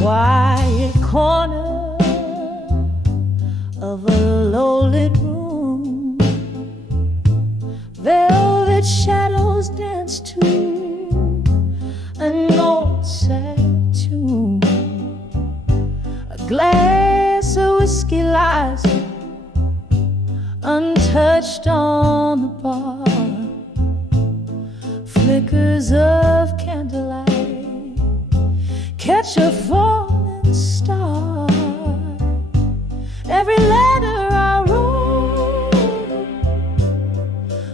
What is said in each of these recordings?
quiet corner of a low-lit room, velvet shadows dance to an old sad tune. A glass of whiskey lies untouched on the bar. Flickers of candlelight catch a falling star. Every letter I wrote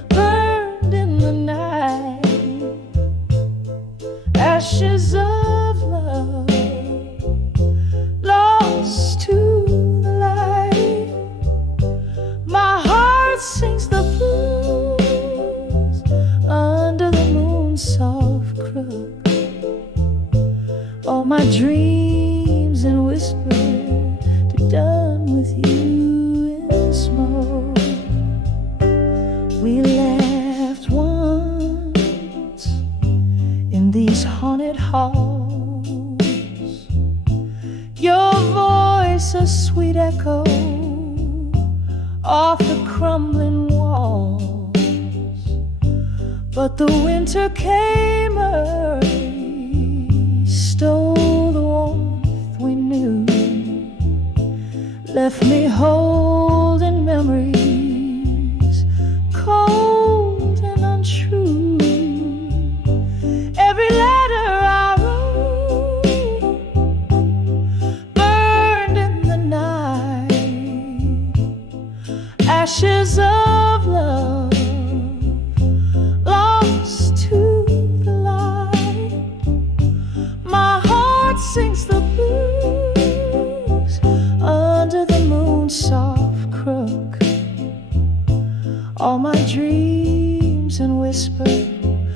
burned in the night. Ashes of love lost to the light. My heart sings the blues under the moon's soft crook. All my dreams and whispers are done with you in smoke. We laughed once in these haunted halls. Your voice a sweet echo off the crumbling walls. But the winter came early, stole the warmth we knew, left me holding memories cold and untrue. Every letter I wrote burned in the night. Ashes of love lost to the light. My heart sings the blues under the moon's soft crook. All my dreams and whispers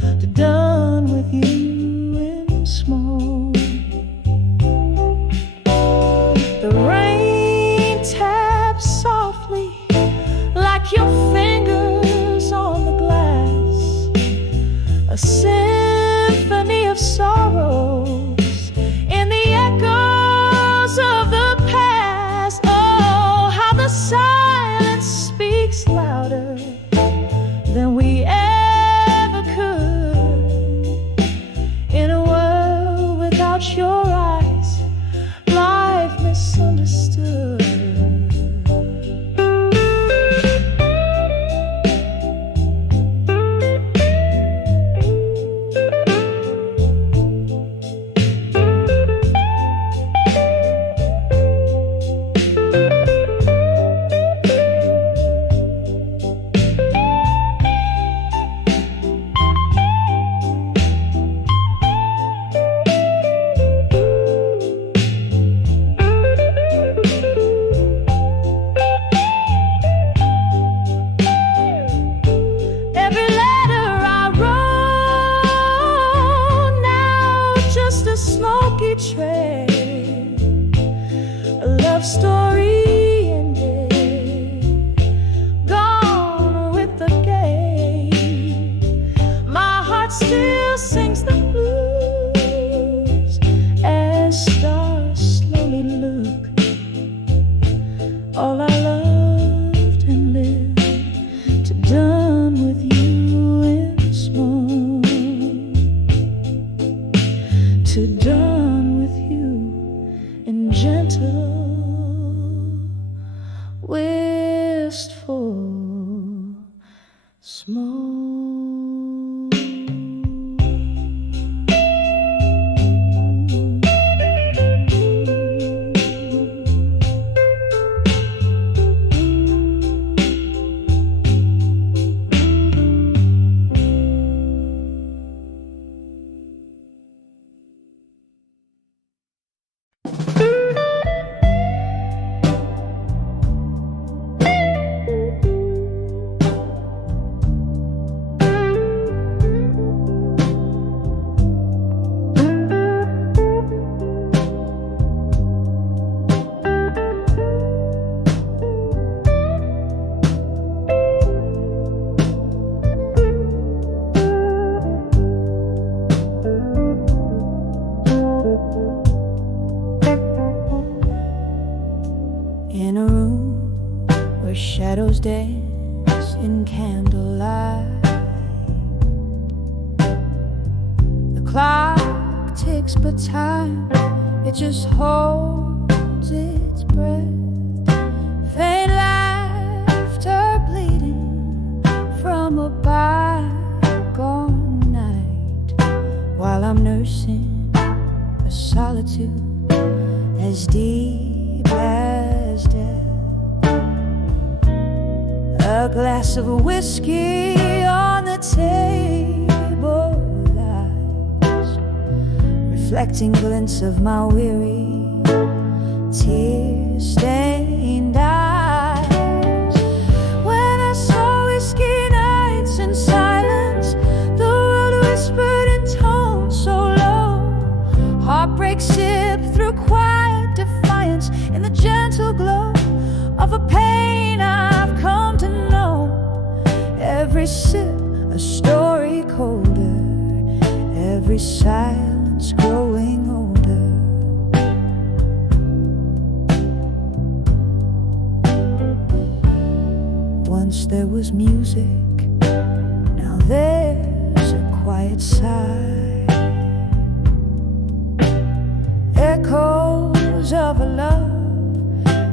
are done with you in smoke. The rain taps softly like your fingers on the glass, a symphony of sorrows in the echoes of the past. Oh, how the silence speaks louder than we ever could. In a world without your eyes, life misunderstood. Every letter I wrote, now just a smoky trail, a love story ended, gone with the gale. My heart still sings the blues as stars slowly look. All I loved and lived to done with you in smoke, to done with you in gentle, wistful smoke. shadows dance in candlelight. The clock ticks, but time, it just holds its breath. Faint laughter bleeding from a bygone night, while I'm nursing a solitude as deep as death. A glass of whiskey on the table lies, reflecting glints of my weary, tear-stained eyes. When I saw whiskey nights in silence, the world whispered in tones so low. Heartbreak sipped through quiet defiance in the gentle glow of a pain I've come to know. Every sip a story colder, every silence growing older. Once there was music, now there's a quiet sigh. Echoes of a love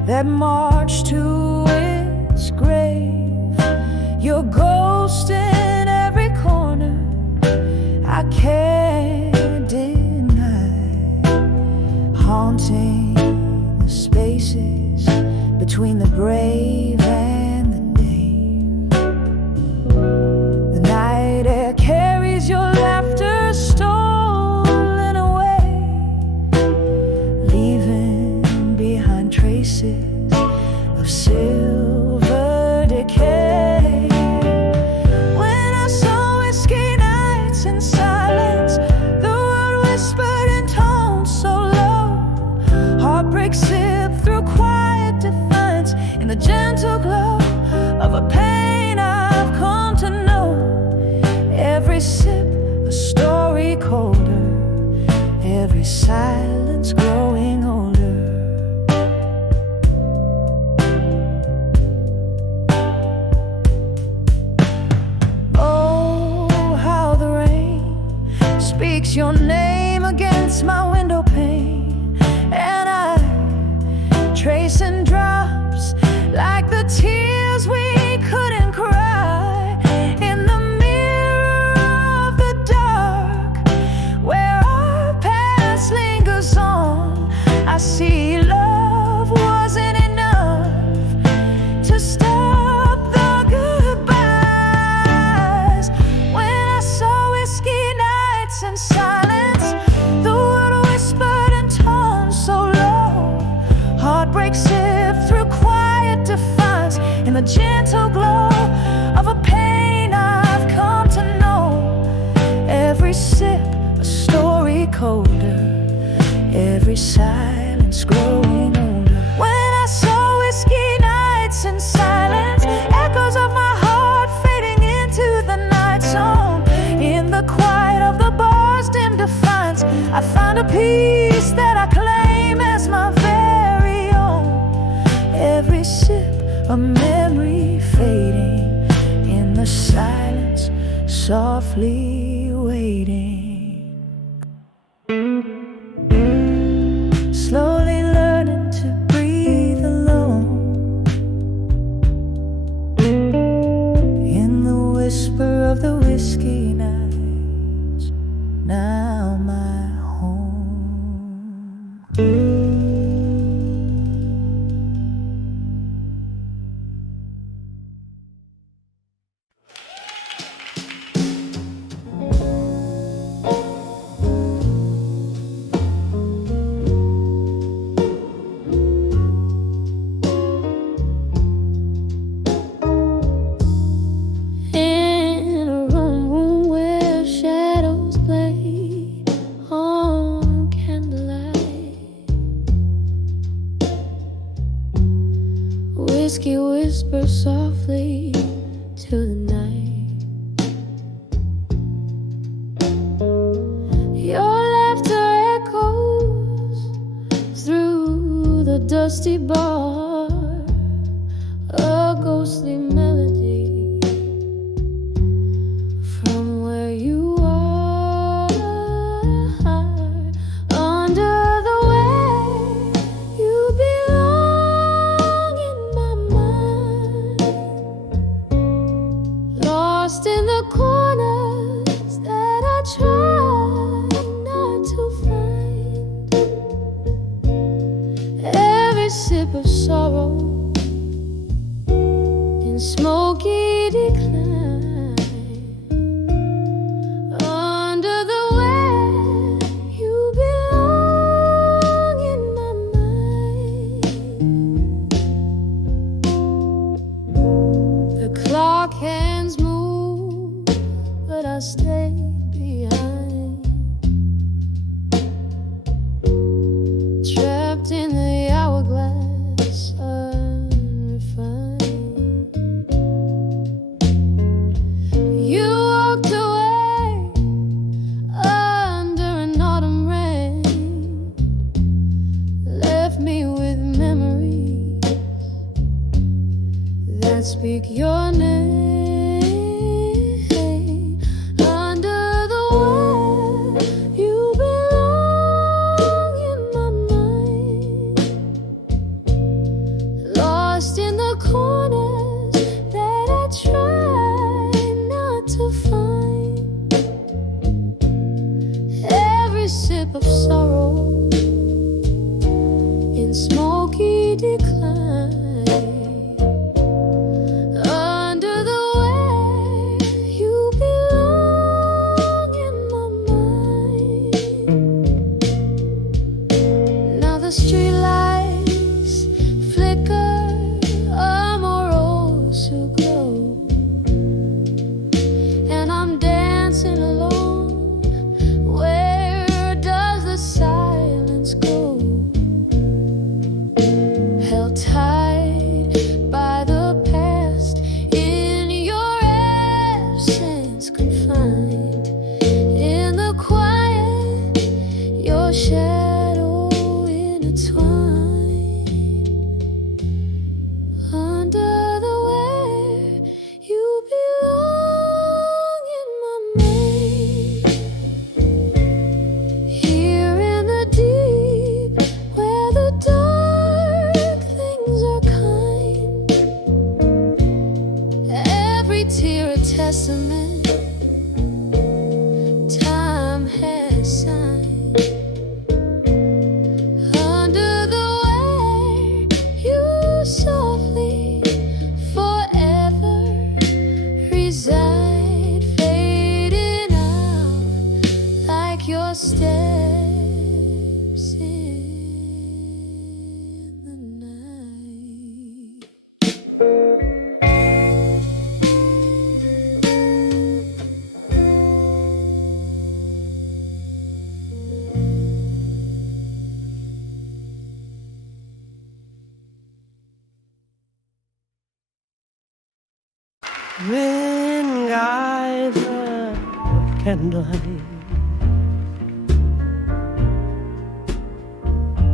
that marched to its grave. Your ghost in every corner, I can't deny, haunting the spaces between the brave and the name. The night air carries your laughter stolen away, leaving behind traces of silver decay. When I saw whiskey nights in silence, the world whispered in tones so low. Heartbreak sipped through quiet defiance in the gentle glow of a pain I've come to know. Every sip a story colder, every silence growing older. Speaks your name against my window pane, and I trace in drops like the tears we couldn't cry. In the mirror of the dark, where our past lingers on, I see love wasn't enough to stop the goodbyes. When I saw whiskey nights in silence, the world whispered in tones so low. Heartbreak sipped through quiet defiance in the gentle glow of a pain I've come to know. Every sip a story colder, every silence growing older. When I saw whiskey nights in silence, echoes of my heart fading into the night zone. In the quiet of the bar's dim defiance, I found a peace that I claim as my very own. Every sip a memory fading in the silence, softly waiting. Slowly learning to breathe alone in the whisper of the whiskey nights, now my home. In a room where shadows play on candlelight, whiskey whispers softly to the night. Your laughter echoes through the dusty bar, a ghost ghostly melody from where you are, under the way you belong in my mind, lost in the corners that I try not to find. Every sip of sorrow in smoky decline, under the way you belong in my mind. The clock hands move, but I stay behind, trapped in the hourglass unrefined. You walked away under an autumn rain, left me with memories that speak your name. Under the way you belong in my mind, lost in the corners that I try not to find. Every sip of sorrow in smoky decline, under the way you belong in my mind. Now the streetlights flicker, amorous who glow, and I'm dancing alone. Where does the silence go? Held tight by the past, in your absence confined, in the quiet, your shadow intertwined. Under the way you belong in my mind, here in the deep where the dark things are kind. Every tear a testament time has signed. Under the way you softly forever reside, fading out like your steps in the night. Ring either of candlelight,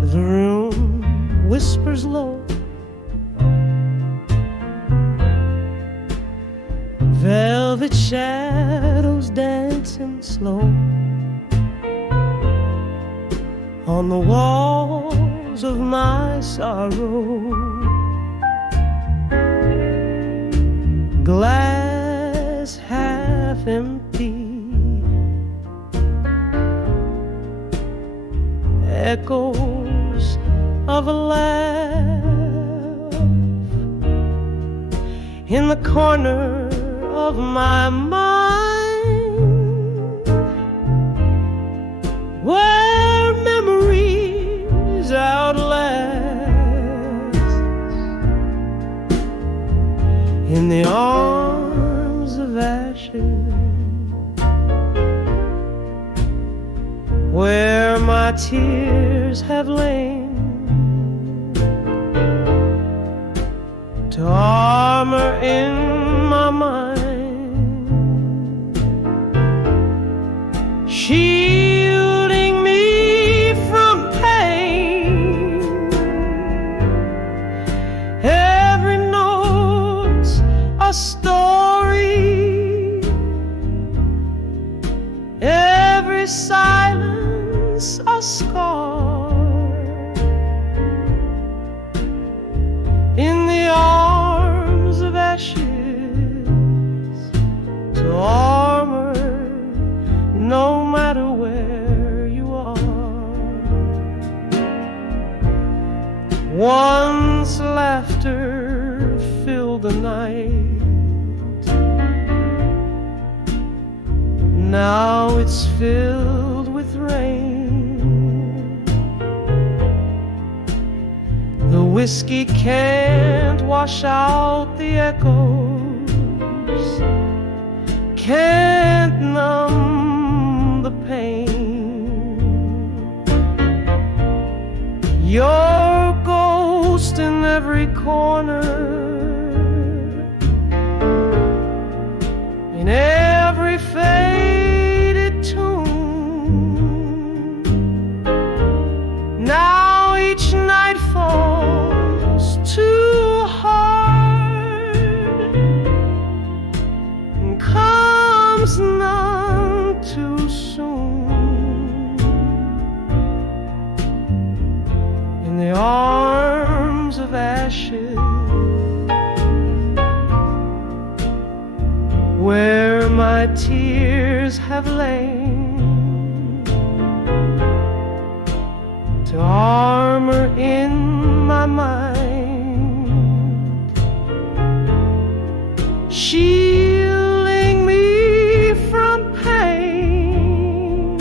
the room whispers low, velvet shadows dancing slow on the walls of my sorrow. Glass half empty, echoes of a laugh in the corner of my mind, where memories outlast. In the arms of ashes, where my tears have lain, to armor in my mind, shielding me from pain. Every note a scar. In the arms of ashes, to armor, no matter where you are. Once laughter filled the night, now it's filled with rain. The whiskey can't wash out the echoes, can't numb the pain. Your ghost in every corner, in every faded tune. Now each night falls too hard and comes none too soon. In the arms of ashes, where my tears have lain, to armor in my mind, shielding me from pain.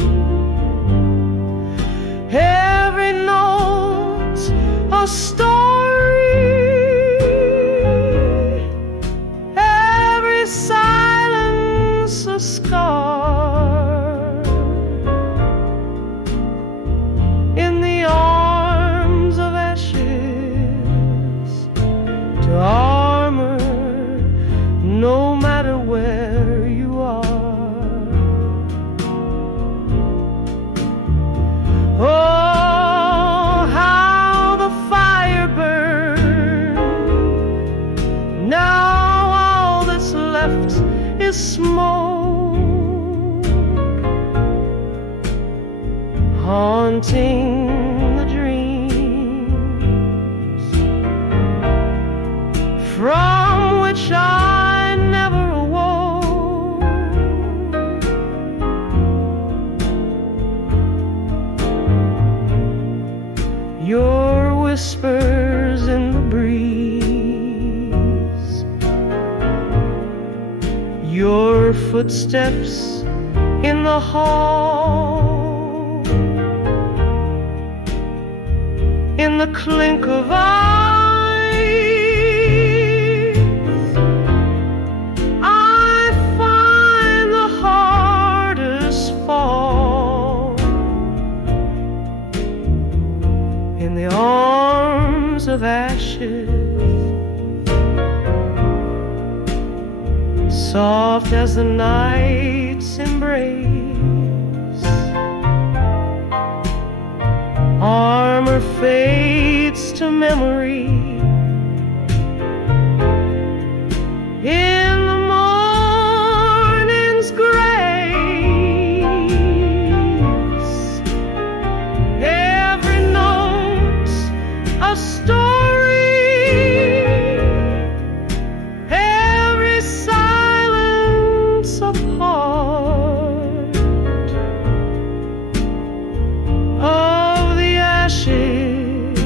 Every note a story, every silence a scar. In the arms of ashes, to armor, no matter where you are. Oh, how the fire burned. Now all that's left is smoke, haunting the dreams from which I never awoke. Your whispers in the breeze, your footsteps in the hall, in the clink of eyes, I find the hardest fall. In the arms of ashes, soft as the night's embrace, armor fades to memory. In the morning's grace, every note's a story, every silence a part of the ashes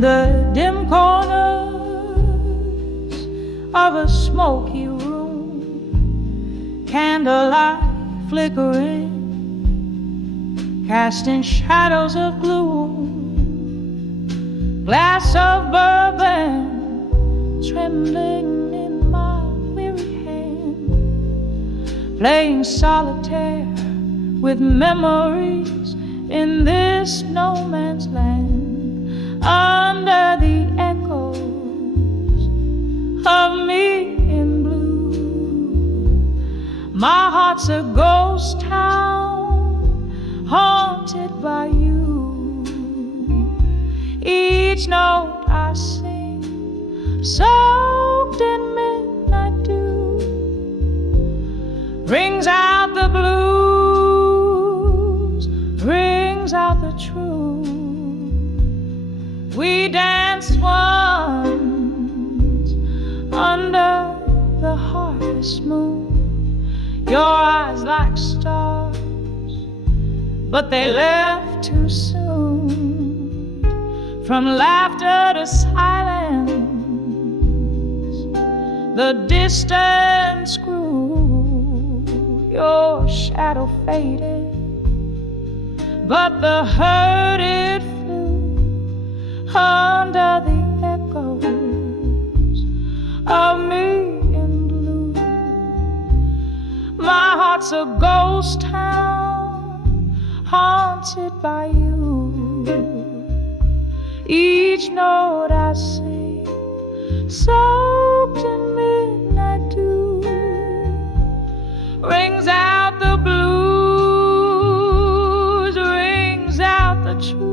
in the dim corners of a smoky room, candlelight flickering, casting shadows of gloom, glass of bourbon trembling in my weary hand, playing solitaire with memories in this no man's land, under the echoes of me in blue. My heart's a ghost town, haunted by you. Each note I sing, soaked in midnight dew, brings out the blues, brings out the truth. We danced once under the harvest moon, your eyes like stars, but they left too soon. From laughter to silence, the distance grew, your shadow faded, but the hurt it flew under the echoes of me in blue. My heart's a ghost town, haunted by you. Each note I sing, soaked in midnight dew, rings out the blues, rings out the truth.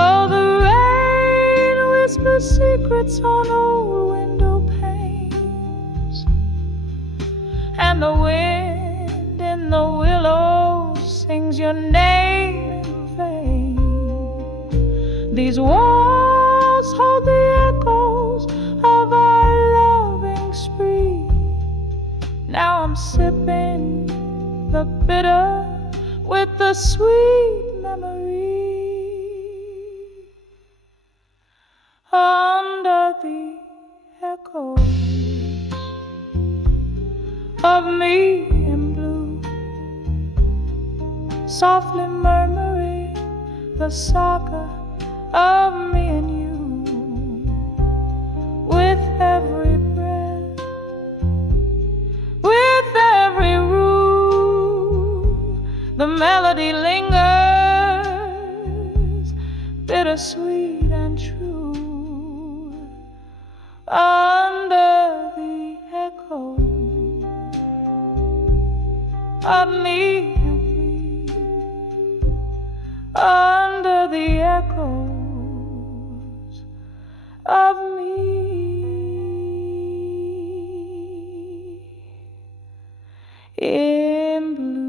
Oh, the rain whispers secrets on old window panes, and the wind in the willows sings your name in vain. These walls hold the echoes of our loving spree. Now I'm sipping the bitter with the sweet memory, under the echoes of me in blue, softly murmuring the saga of me and you. With every breath, with every rule, the melody lingers, bittersweet and true, under the echo of me and thee, under the echoes of me in blue.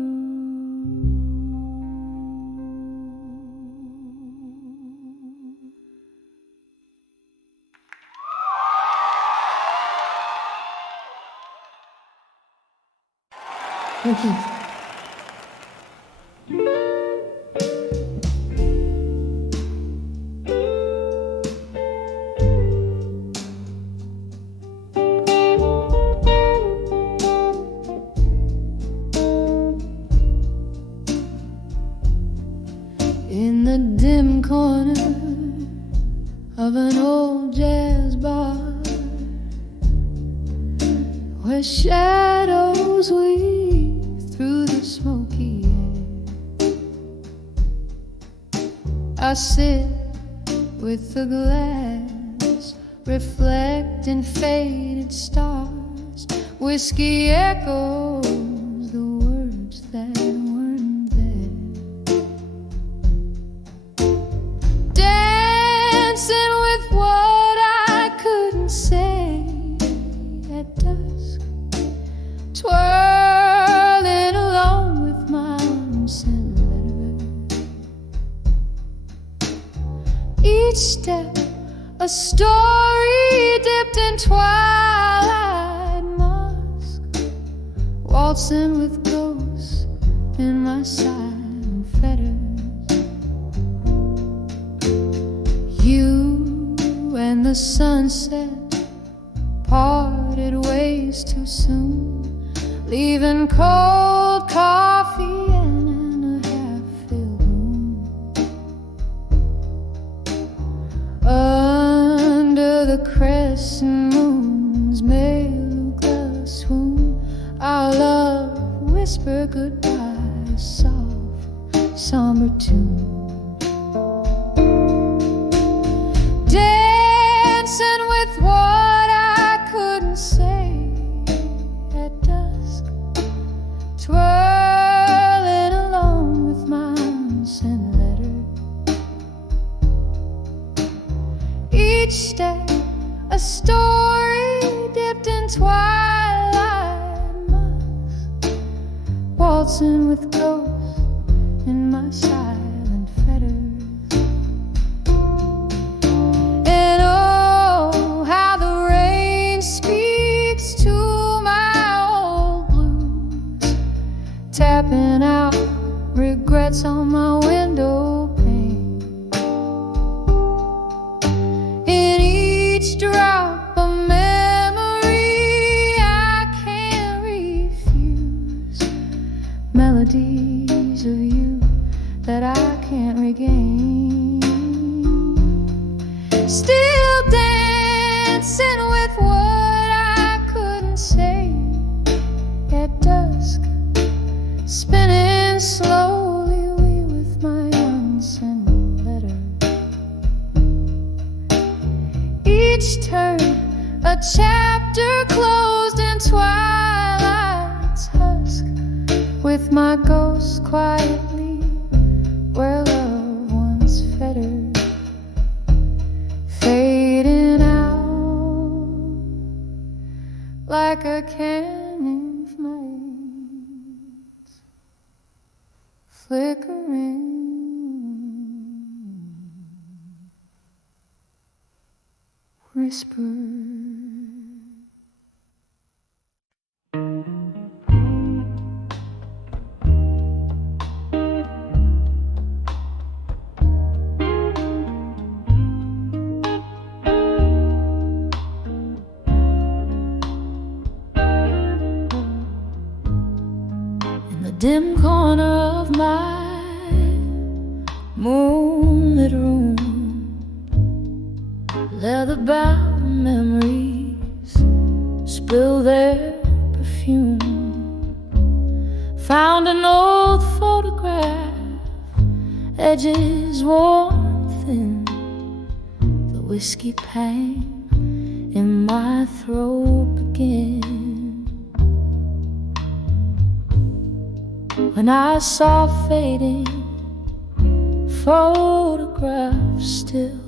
Thank you. In the dim corner of an old jazz bar, where shadows weave through the smoky air, I sit with the glass, reflecting faded stars. Whiskey echoes the words that weren't there, dancing with what I couldn't say at dusk, twirling along with my unsent letter. Each step a story dipped in twilight musk, waltzing with ghosts in my silent fetters. the sunset parted ways too soon, leaving cold coffee in a half-filled room. Under the crescent moon's Meluga swoon, our love whispered goodbye, a soft, somber tune. Dancing with what I couldn't say at dusk, twirling alone with my unsent letter. Each step a story dipped in twilight musk, waltzing with ghosts in my silent fetters. And oh, how the rain speaks to my old blues, tapping out regrets on my window pane. In each drop of memory I can't refuse, melodies of you that I can't regain. Still dancing with what I couldn't say at dusk, spinning slowly with my unsent letter. Each turn a chapter closed in twilight's husk, with my ghost quietly where love once fettered, fading out like a canyon flames, flickering, whisper. Dim corner of my moonlit room, leather-bound memories spill their perfume. Found an old photograph, edges worn thin, the whiskey pang in my throat begin. When I saw fading photographs still,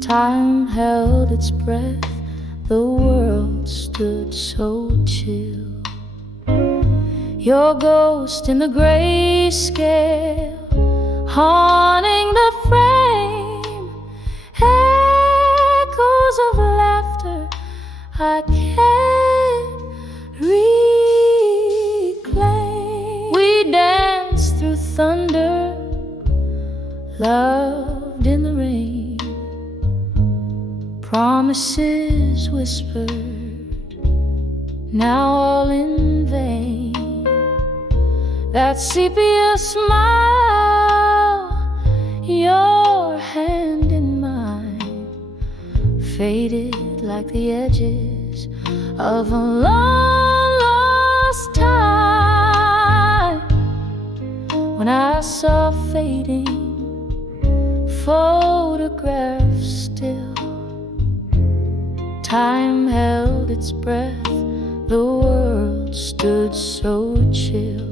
time held its breath, the world stood so chill. Your ghost in the grayscale, haunting the frame, echoes of laughter I can't reclaim. We danced through thunder, loved in the rain, promises whispered, now all in vain. That sepia smile, your hand in mine, faded like the edges of a long lost time. When I saw fading photographs still, time held its breath, the world stood so chill.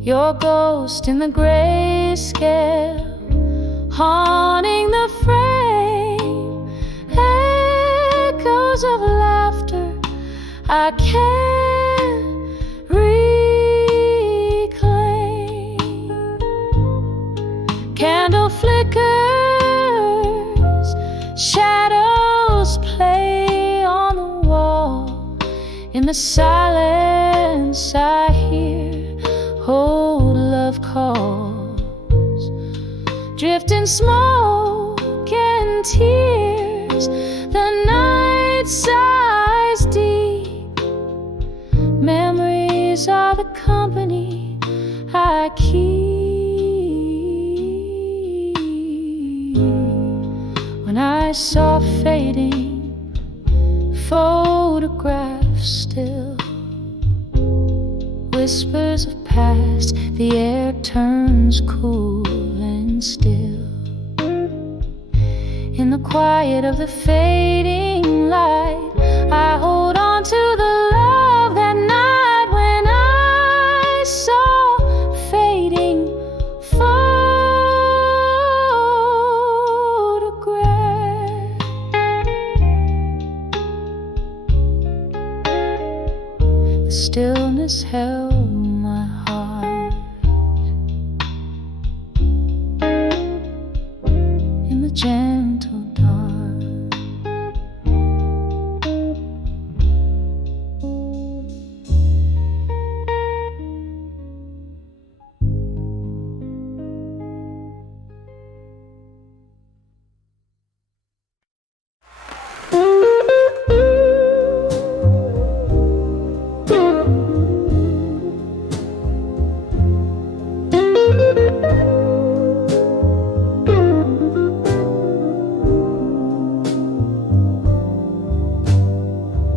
Your ghost in the grayscale, haunting the frame, echoes of laughter I can't reclaim. Candle flickers, shadows play on the wall. In the silence I hear old love calls, drifting smoke in tears, the night sighs deep. Memories are the company I keep. When I saw fading photographs still, whispers of past, the air turns cool and still. In the quiet of the fading light, I hold on to the love that night when I saw fading photograph. The stillness held my heart in the gentle dark.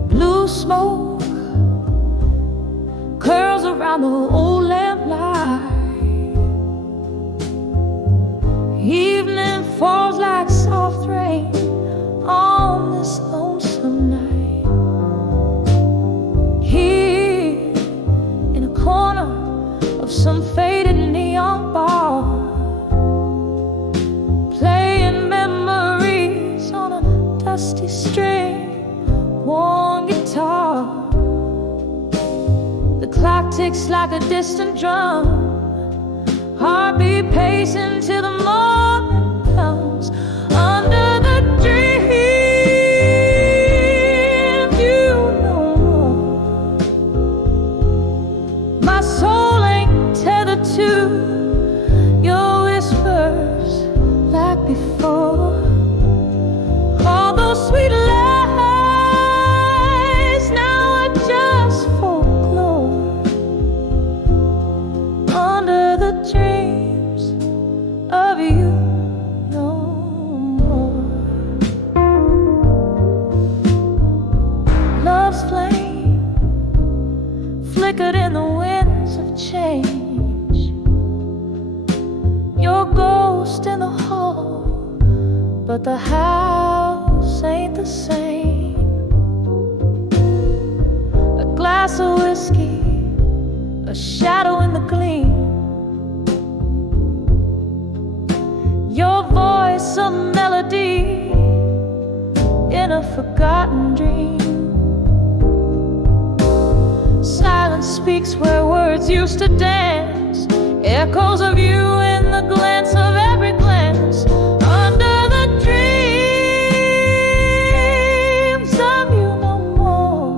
Blue smoke curls around the old lamplight. Evening falls like soft rain on this lonesome night. Here in a corner of some faded neon bar, playing memories on a dusty string, one guitar. The clock ticks like a distant drum, heartbeat pacing till the morning comes. Under the dreams you know more. My soul ain't tethered to your whispers like before. All those sweet lies now are just folklore. Under the dreams of you no more. Love's flame flickered in the winds of change. Your ghost in the hall, but the house ain't the same. A glass of whiskey, a shadow in the gleam. Your voice a melody in a forgotten dream. Silence speaks where words used to dance, echoes of you in the glance of every glance. Under the dreams of you no more.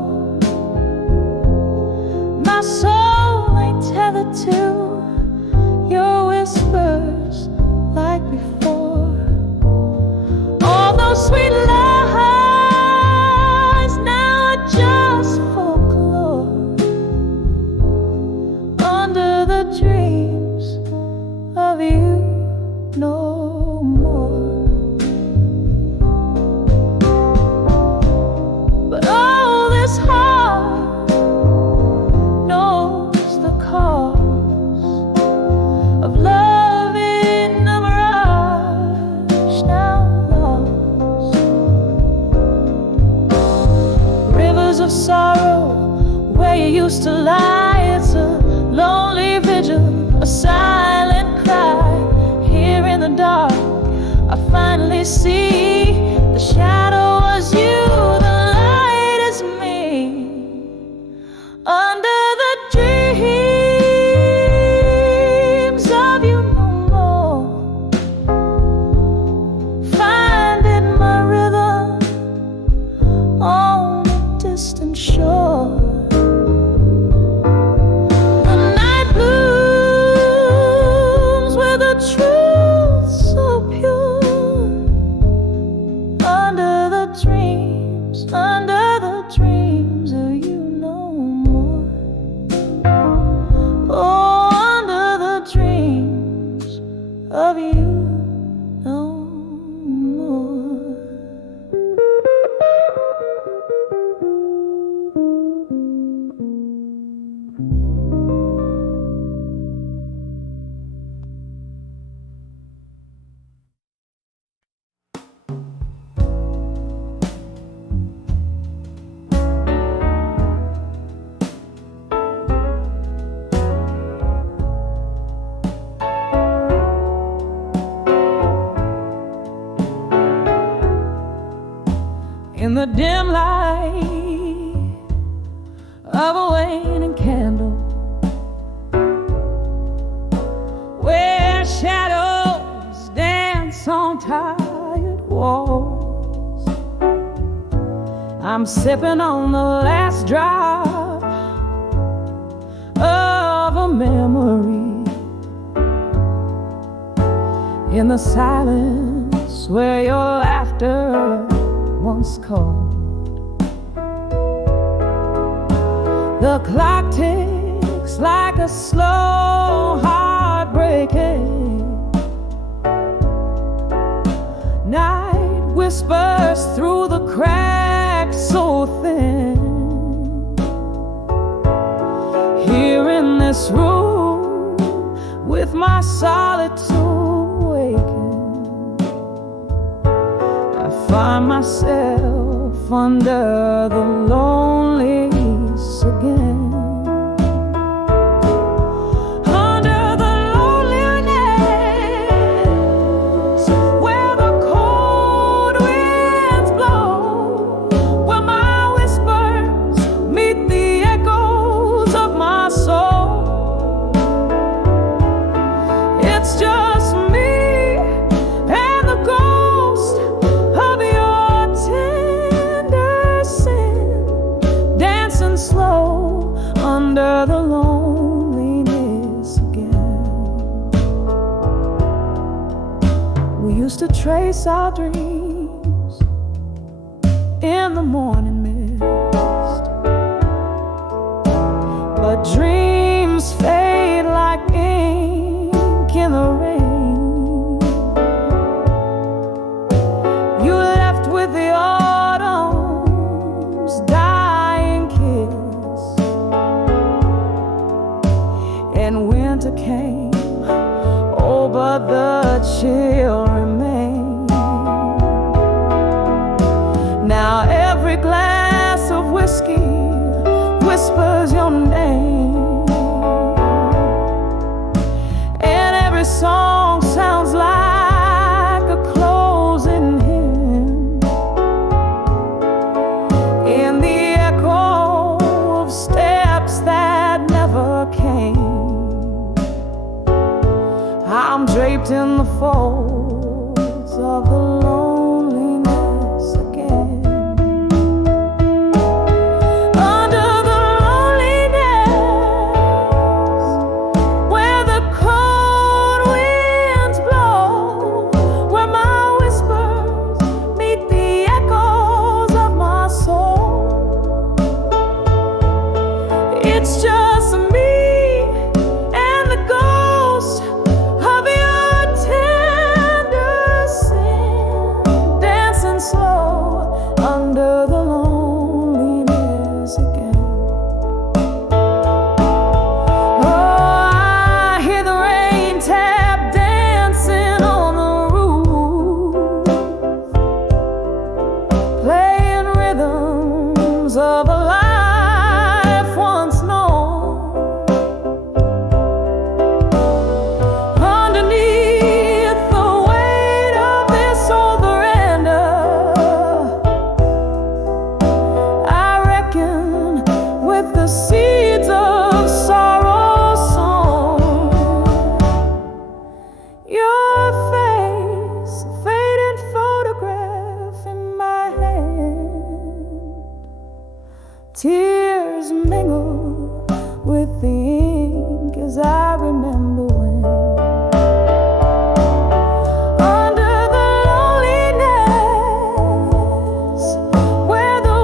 My soul ain't tethered to your whispers like before. All those sweet lies now are just folklore. Under the dreams of you no more. But all this heart knows the cause of love in a mirage now lost. Rivers of sorrow where you used to lie. It's a lonely vigil, a silent cry. Here in the dark, I finally see the shadow was you, the light is me. Under the dreams of you no more. Finding my rhythm on a distant shore. The night blooms with a truth so pure. dreams of you no more. Oh, under the dreams of you no more. In the dim light of a waning candle, where shadows dance on tired walls, I'm sipping on the last drop of a memory. In the silence where your laughter once called, the clock ticks like a slow heartbreaking. Night whispers through the cracks so thin. Here in this room with my solitude waking, I find myself under the loneliness again. Under the loneliness, where the cold winds blow, where my whispers meet the echoes of my soul. It's just me and the ghost of your tender sin, dancing slow under the loneliness again. We used to trace our dreams in the morning mist, but dreams fade like ink in the rain. You left with the autumn's dying kiss, and winter came, oh, but the chill remained. Now every glass of whiskey whispers your name, and every song sounds like a closing hymn. In the echo of steps that never came, I'm draped in the folds of the loneliness again. Under the loneliness, where the cold winds blow, where my whispers meet the echoes of my soul. It's just me and the ghost of your tender sin, dancing slow under the loneliness again. Oh, I hear the rain tap dancing on the roof, playing rhythms of a life once known. Underneath the weight of this old veranda, I reckon with the seeds of sorrow sown. Your face, a faded photograph in my hand. Tears mingle with the ink as I remember when, under the loneliness, where the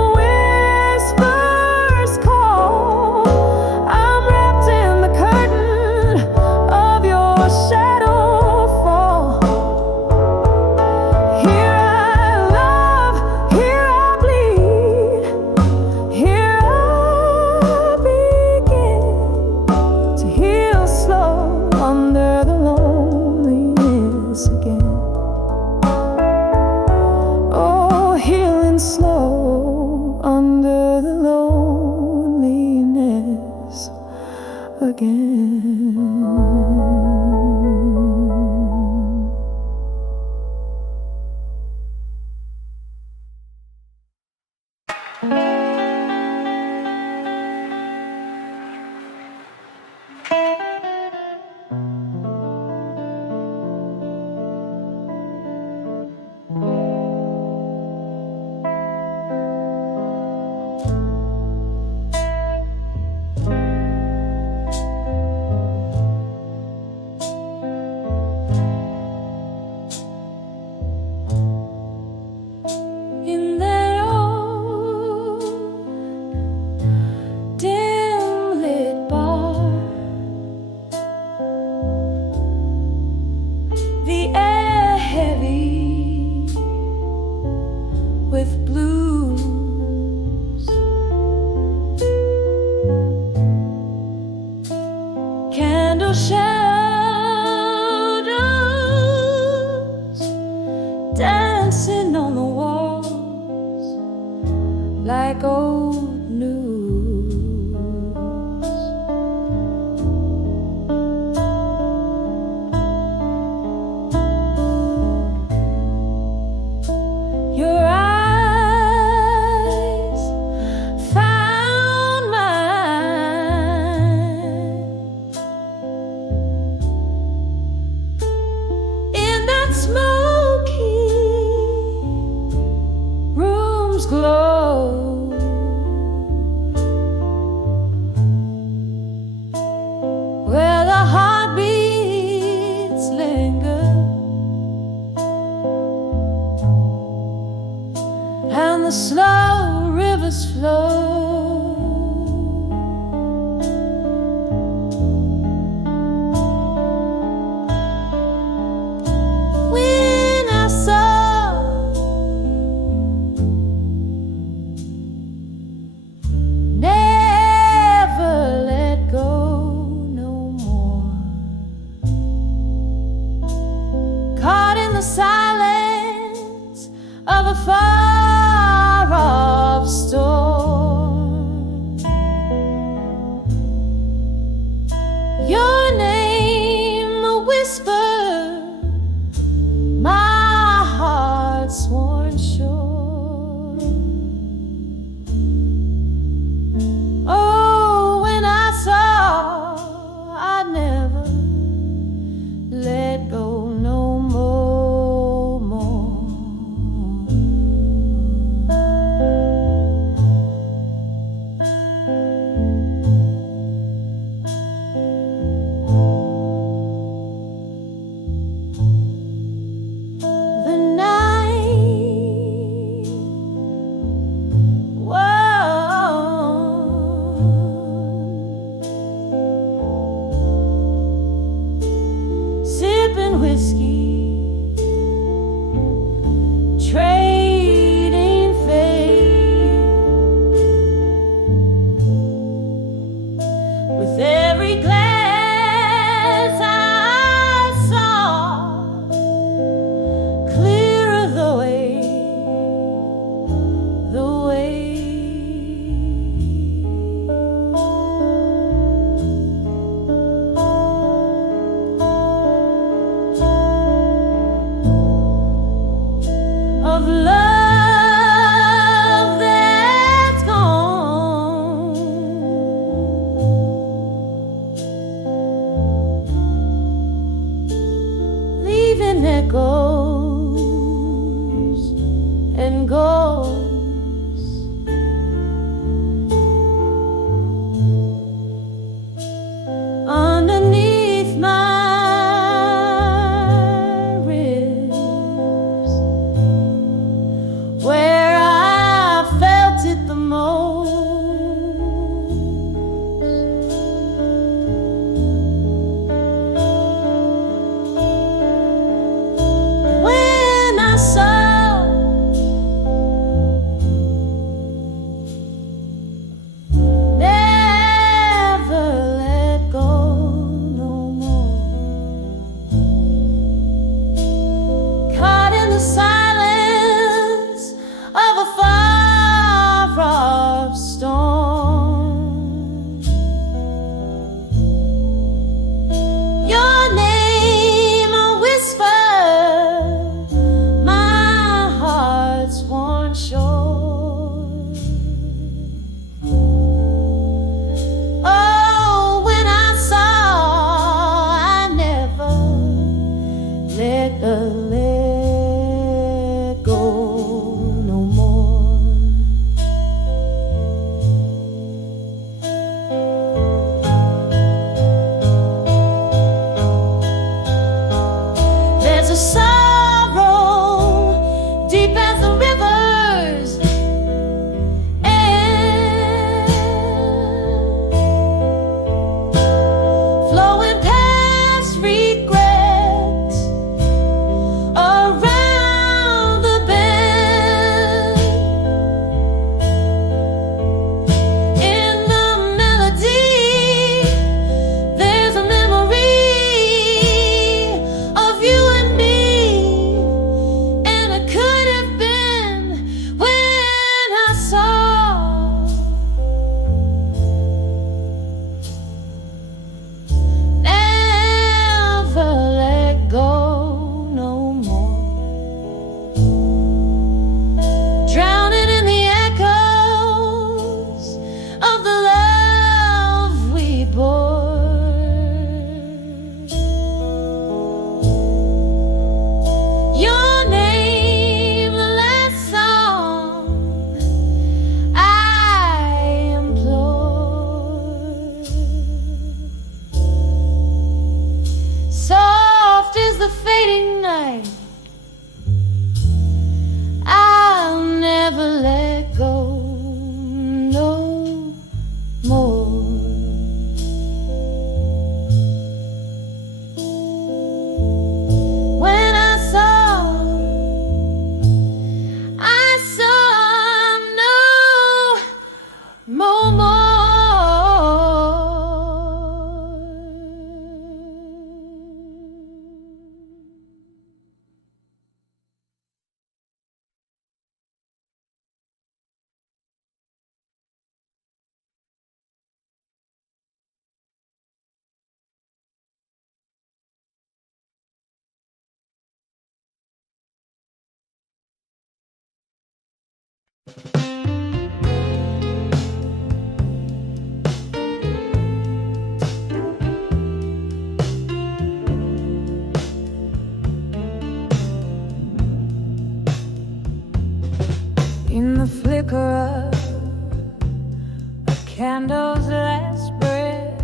candle's last breath.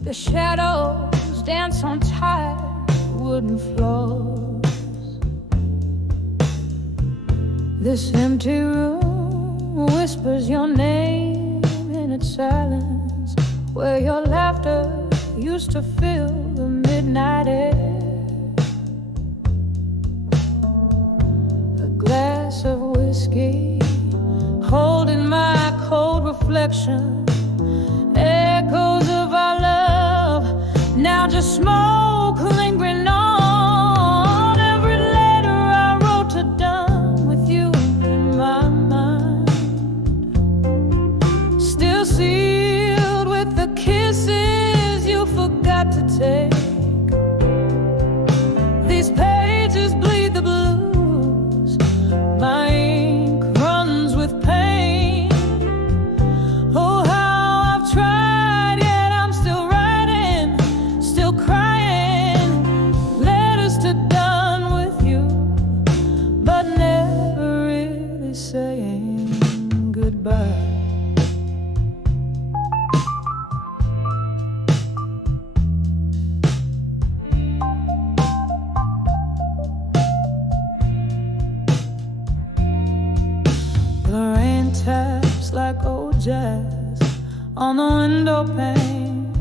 The shadows dance on tired wooden floors. This empty room whispers your name in its silence, where your laughter used to fill the midnight air. A glass of whiskey holding my cold reflection, echoes of our love, now just smoke lingering on. Every letter I wrote to done with you in my mind, still sealed with the kisses you forgot to take. These pages bleed the blues, my ink runs with pain. Oh, how I've tried, yet I'm still writing, still crying. Letters to done with you, but never really saying goodbye. Taps like old jazz on the window pane,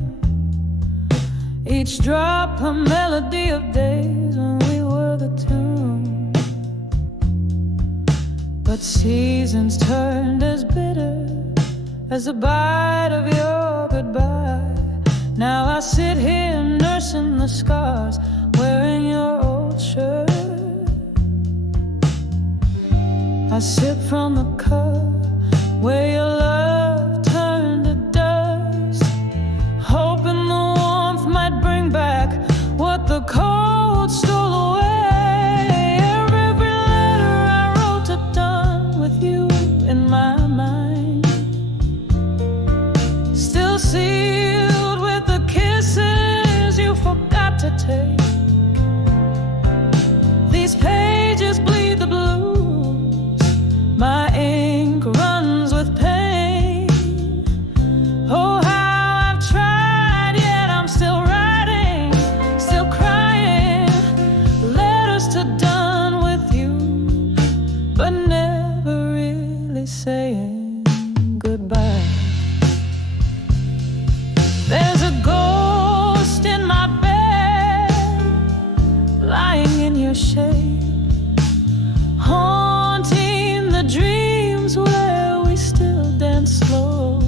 each drop a melody of days when we were the tune. But seasons turned as bitter as the bite of your goodbye. Now I sit here nursing the scars, wearing your old shirt. I sip from the cup where your love turned to dust, hoping the warmth might bring back what the cold stole away. Every letter I wrote to done with you in my mind, still sealed with the kisses you forgot to take. These pages bleed the blues, my ink runs with pain. Oh, how I've tried, yet I'm still writing, still crying. Letters to done with you, but never really saying goodbye. There's a ghost in my bed, lying in your shade, haunting the dreams where we still dance slow.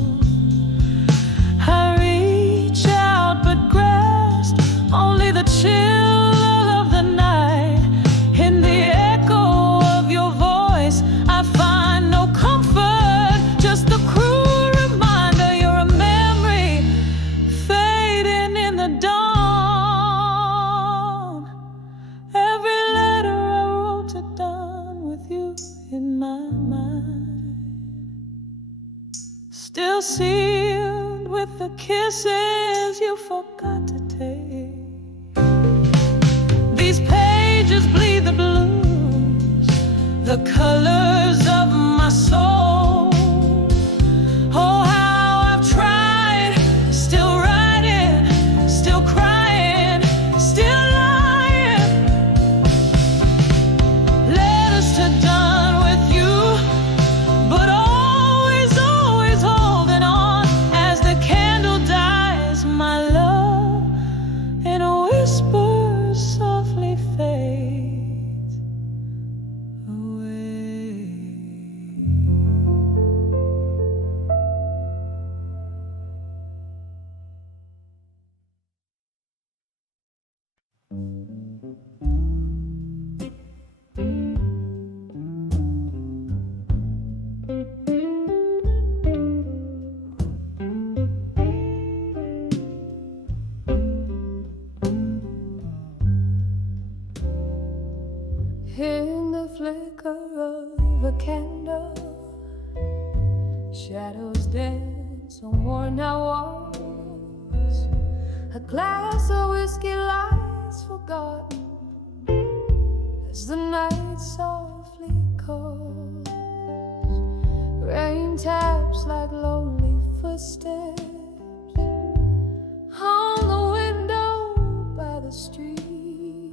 I reach out but grasp only the chill of the night. In the echo of your voice I find no comfort, just the cruel reminder you're a memory fading in the dawn. Every letter I wrote to done with you in my mind, still sealed with the kisses you forgot to take. These pages bleed the blues, the colors of my soul. Oh, how I've tried, still writing, still crying, still lying. Letters to done with you, but always, always holding on as the candle dies. My love in a whisper softly fades away. In the flicker of a candle, shadows dance on worn out walls. A glass of whiskey lies forgotten as the night softly calls. Rain taps like lonely footsteps on the window by the street,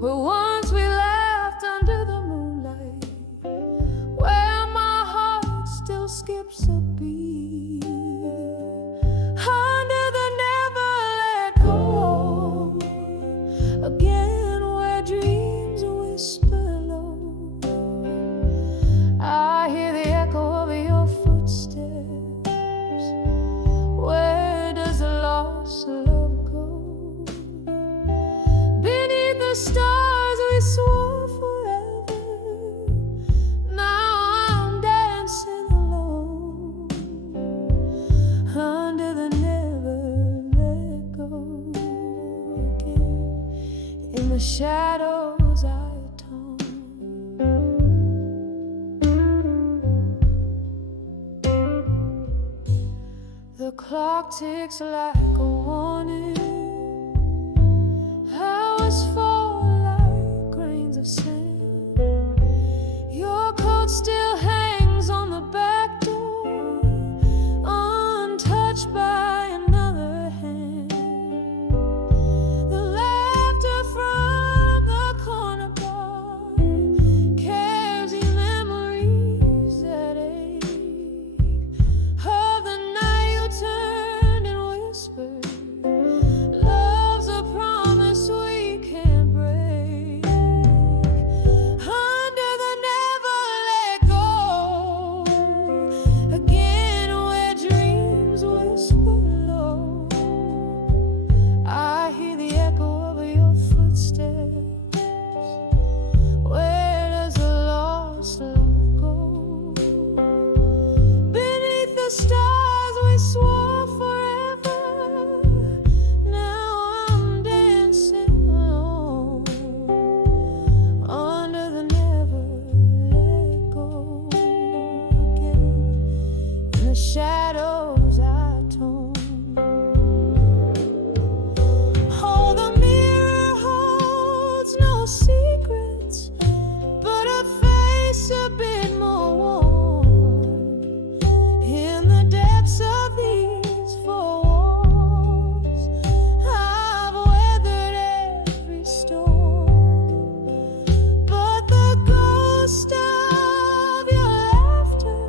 where once we laughed under the moonlight, where my heart still skips a beat, under the never let go again, where dreams whisper low. I hear the echo of your footsteps. Where does the lost love go? Beneath the stars we swore forever, now I'm dancing alone, under the never let go again. In the shadows I atone. The clock ticks like a warning. Hours fall like grains of sand. Your coat still hangs on the back door, untouched by another hand. The laughter from the corner bar carries you memories that ache of the night you turned and whispered, love's a promise we can't break. Under the never let go again, where dreams whisper low. I hear the echo of your footsteps. Where does the lost love go? Beneath the stars we swore forever, now I'm dancing alone, under the never let go again. In the shadows I atone. Oh, the mirror holds no secrets, but a face a bit more worn. In the depths of these four walls, I've weathered every storm, but the ghost of your laughter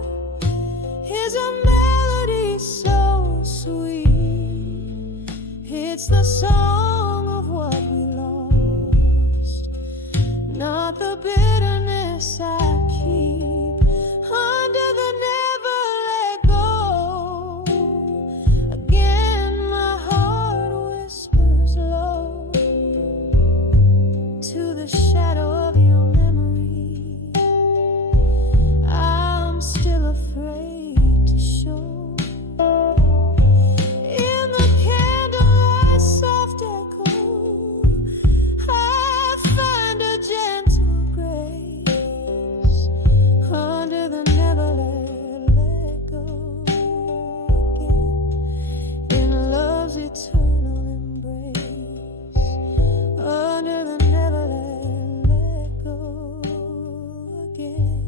is a melody so sweet. It's the song of what we lost, not the bitterness I keep. Under the never let go again, my heart whispers low to the shadow of your memory. I'm still afraid to show. In the candlelight soft echo, I find a gentle grace, under the never let go again, in love's eternal embrace, under the never let go again,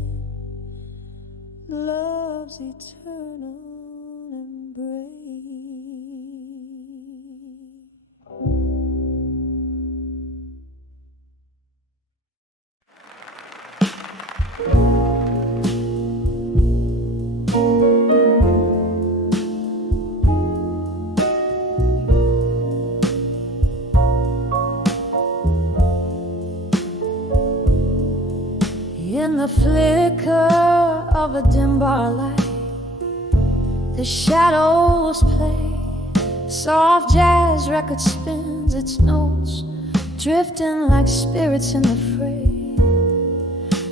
love's eternal embrace. In the flicker of a dim bar light, the shadows play. Soft jazz record spins its notes, drifting like spirits in the fray.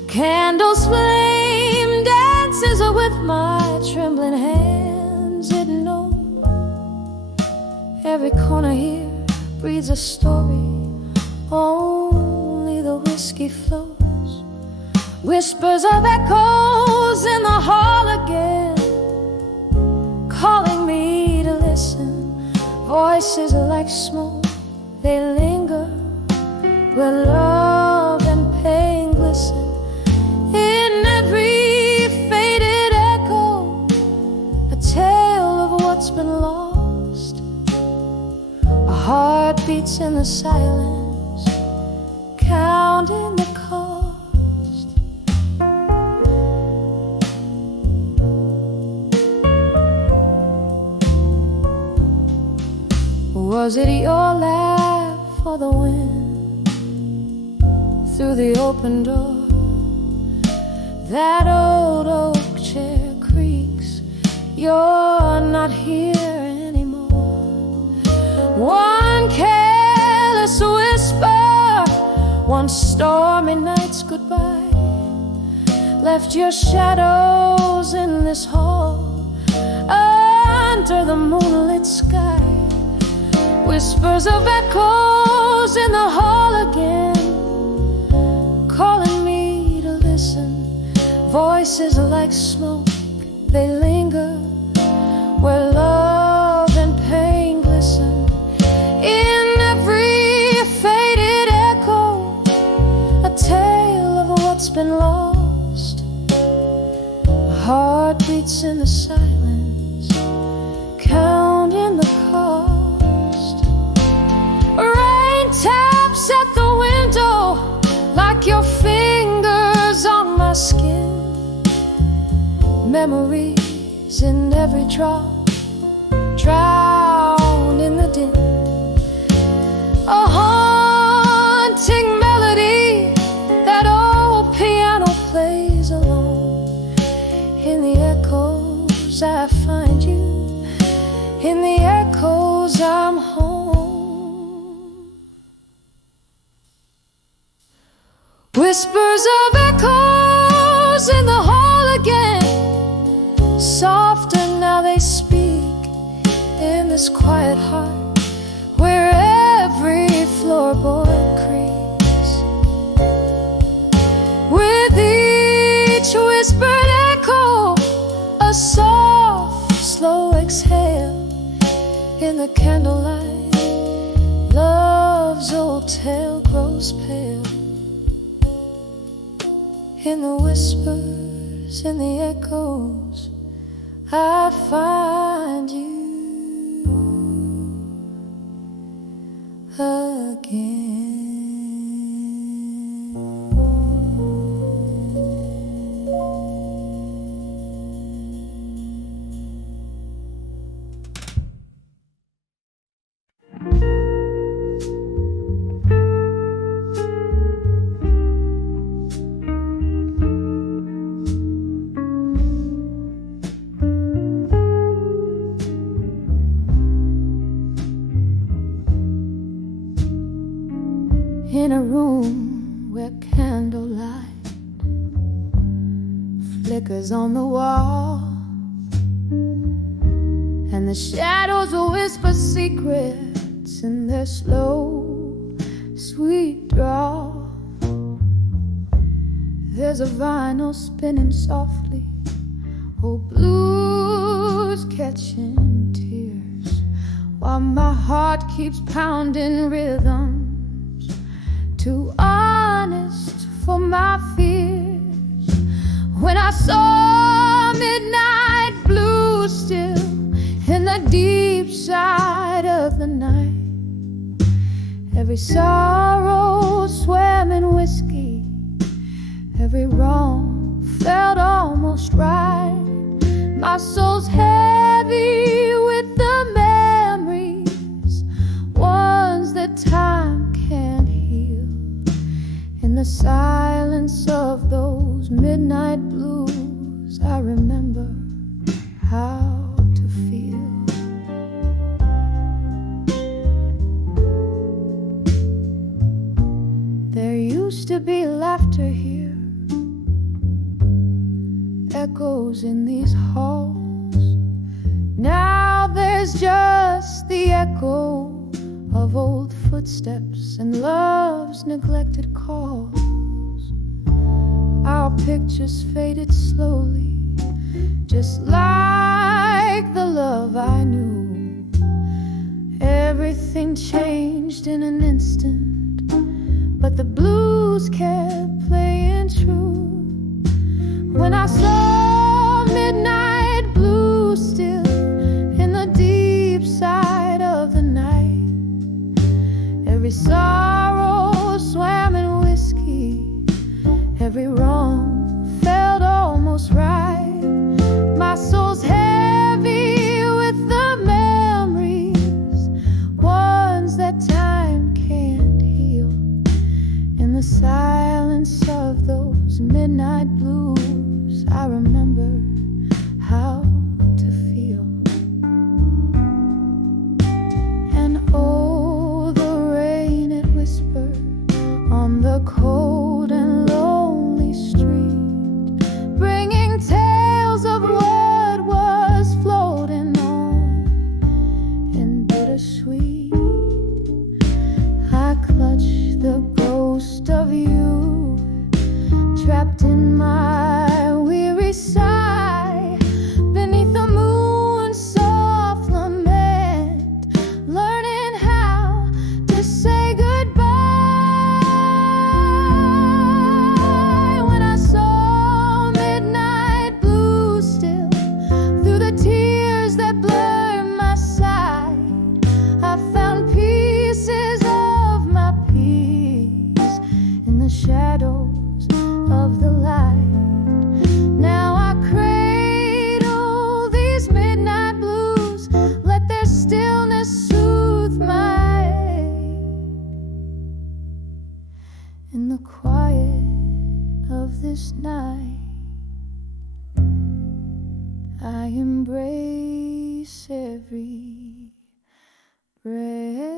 Candles flame, dances with my trembling hands. It knows every corner here breathes a story. Only the whiskey flows, whispers of echoes in the hall again, calling me to listen. Voices are like smoke, they linger where love and pain glisten. In every faded been lost. A heart beats in the silence, counting the cost. Was it your laugh or the wind through the open door? That old oak chair creaks, you're not here anymore. One careless whisper, one stormy night's goodbye, left your shadows in this hall under the moonlit sky. Whispers of echoes in the hall again, calling me to listen. Voices like smoke, they linger where love and pain glisten. In every faded echo, a tale of what's been lost. Heartbeats in the silence, counting the cost. Rain taps at the window like your fingers on my skin. Memories in every drop, drowned in the din. A haunting melody, that old piano plays alone. In the echoes I find you, in the echoes I'm home. Whispers of echoes in the hall again, softer now they speak in this quiet heart where every floorboard creaks. With each whispered echo, a soft, slow exhale. In the candlelight, love's old tale grows pale. In the whispers, in the echoes, I find you again. In a room where candlelight flickers on the wall, and the shadows will whisper secrets in their slow, sweet drawl. There's a vinyl spinning softly, old blues catching tears, while my heart keeps pounding rhythms too honest for my fears. When I saw midnight blue still in the deep side of the night, every sorrow swam in whiskey, every wrong felt almost right. My soul's heavy with the memories, ones that time can't heal. In the silence of those midnight blues, I remember how to feel. There used to be laughter here, echoes in these halls. Now there's just the echo of old footsteps and love's neglected calls. Our pictures faded slowly, just like the love I knew. Everything changed in an instant, but the blues kept playing true. When I saw midnight blue still in the deep embrace every breath.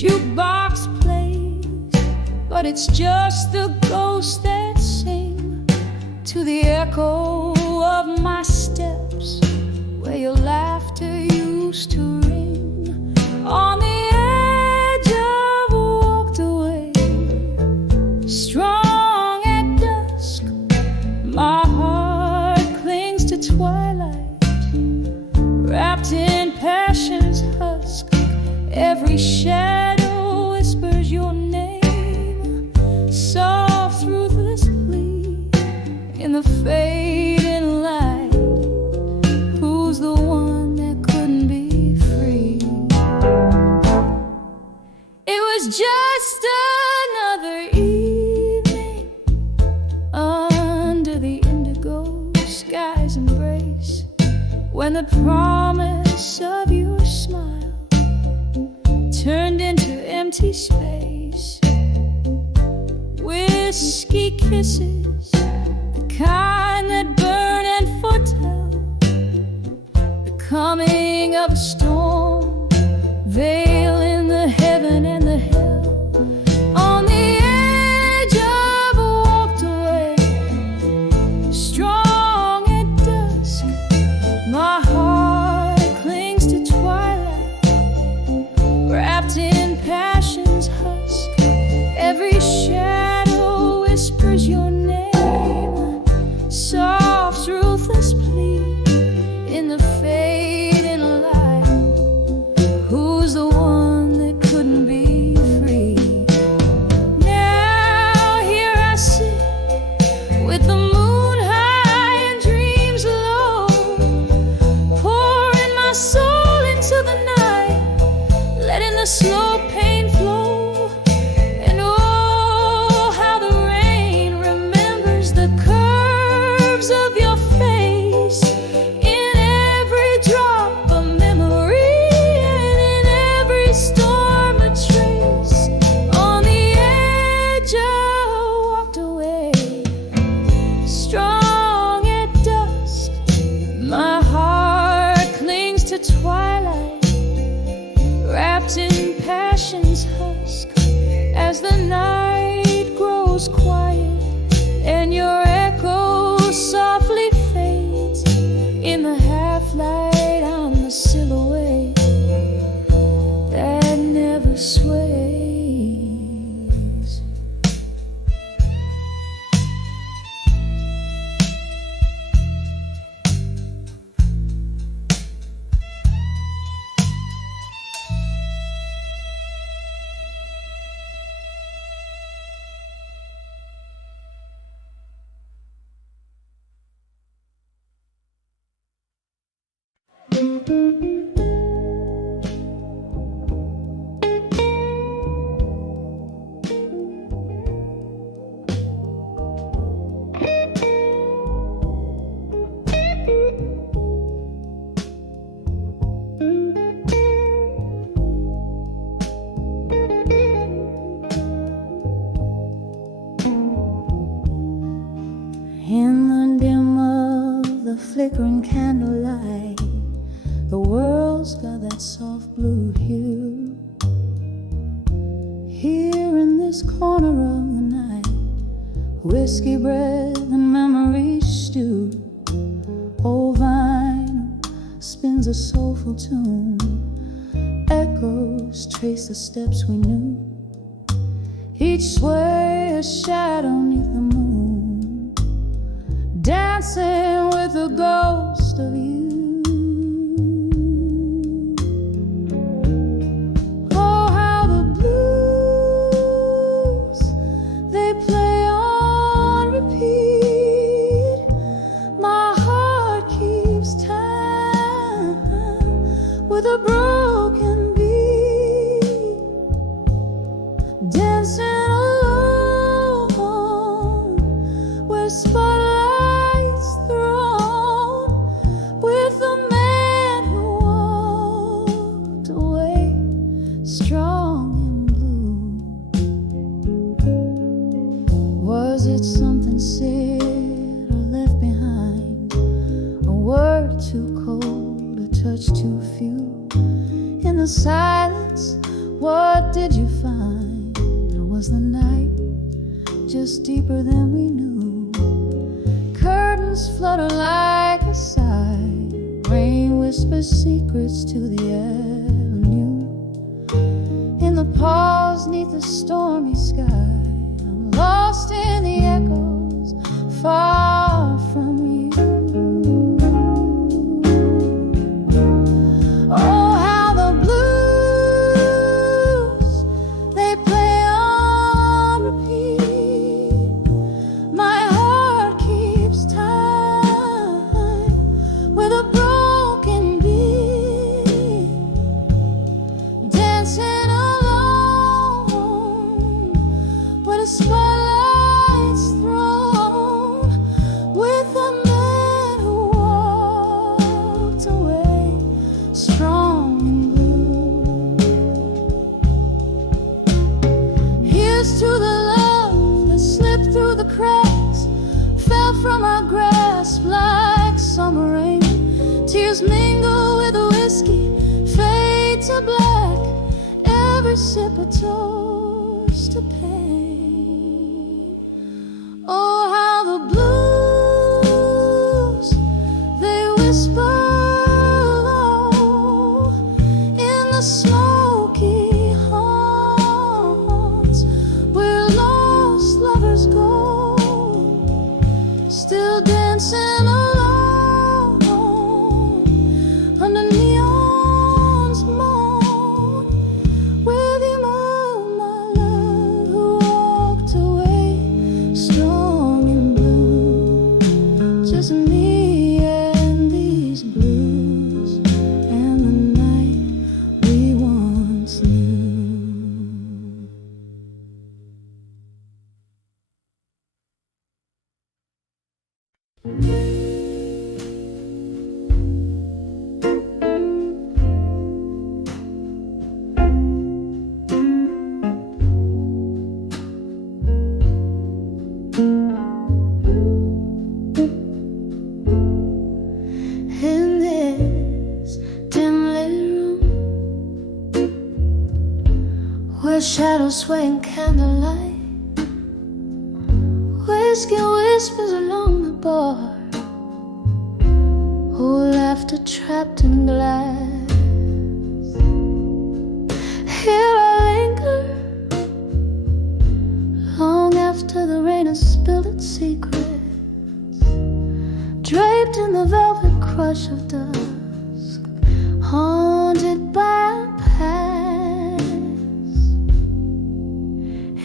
Jukebox plays, but it's just the ghosts that sing to the echo of my steps, where your laughter used to ring. On the edge of walked away, strong at dusk. My heart clings to twilight, wrapped in passion's husk. Every shadow whispers your name, soft ruthless plea in the fading light. Who's the one that couldn't be free? It was just another evening under the indigo sky's embrace, when the promise of your smile turned into empty space. Whiskey kisses, the kind that burn and foretell the coming of a storm, veiling the heaven and the hell. On the edge of walked away, strong at dusk. My heart clings to twilight, wrapped in passion's husk. Every shadow whispers your name, soft, ruthless plea in the fading light. Who's the one that couldn't be free? Now here I sit with the moon high and dreams low, pouring my soul into the night, letting the slow pain flow. And oh, how the rain remembers the curves of your face, in every drop a memory, and in every storm a trace. On the edge I walked away, strong at dusk. My heart clings to twilight, wrapped in passion's husk. As the night grows quiet and your echo softly fades, in the half-light I'm the silhouette that never sways. In the dim of the flickering candlelight, the world's got that soft blue hue. Here in this corner of the night, whiskey breath and memories stew. sings a soulful tune. Echoes trace the steps we knew. Each sway a shadow neath the moon, dancing with the ghost of you. Oh, how the blues, they play on repeat. My heart keeps time with a broken beat, dancing alone where spotlights thrown, with the man who walked away strong and blue. Was it something said or left behind, a word too cold, a touch too few? In the silence, what did you find? Or was the night just deeper than we knew? Curtains flutter like a sigh, rain whispers secrets to the avenue. In the pause neath the stormy sky, I'm lost in the echoes, far from you. Oh, how the blues, they play on repeat. My heart keeps time with a broken beat, dancing alone with a spotlight's thrown, with a man who walked away strong and blue. Here's to the love that slipped through the cracks, fell from our grasp like summer rain. Tears mingle with the whiskey, fade to black, every sip a toast to pain. Oh, how the blues, they whisper low in the smoky haunts where lost lovers go, still dancing alone under neon's moan, with you, my love, who walked away strong and blue. Just me and these blues and the night we once knew. In this dim lit room, where shadows sway in candlelight, whiskey whispers along the bar, oh, laughter trapped in glass. Here I linger, long after the rain has spilled its secrets, draped in the velvet crush of dusk, haunted by past.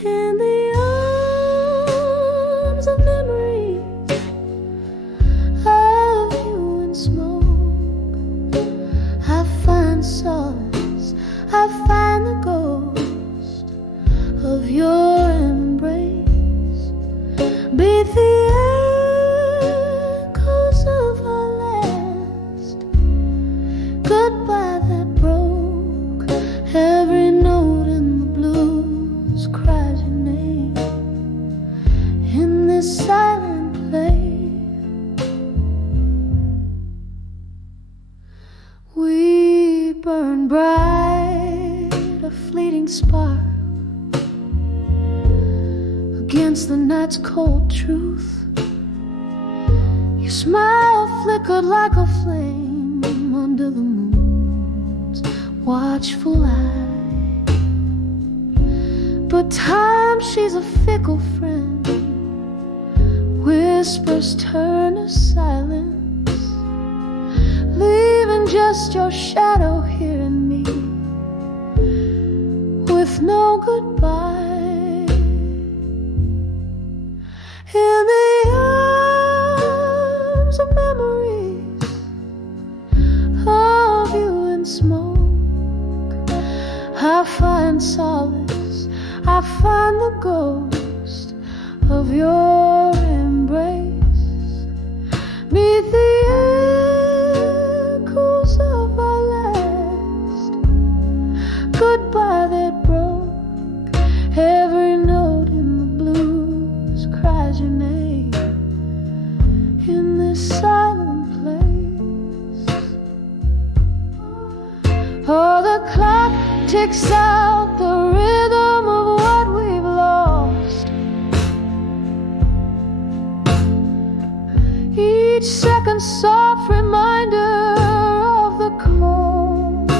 In the arms of memories of you and smoke, I find solace, I find the ghost of your embrace. Beneath the echoes of our last goodbye that broke, every note in the blues cries your name in this silent place. We burn bright, a fleeting spark against the night's cold truth. Your smile flickered like a flame under the moon's watchful eye. But time, she's a fickle friend. Whispers turn to silence, leaving just your shadow here in me, with no goodbye. In the arms of memories of you in smoke, I find solace, I find the ghost of your embrace. Meet the echoes of our last goodbye that broke. Every note in the blues cries your name in this silent place. Oh, the clock ticks out the rhythm of what we've lost. Each second soft reminder of the cost.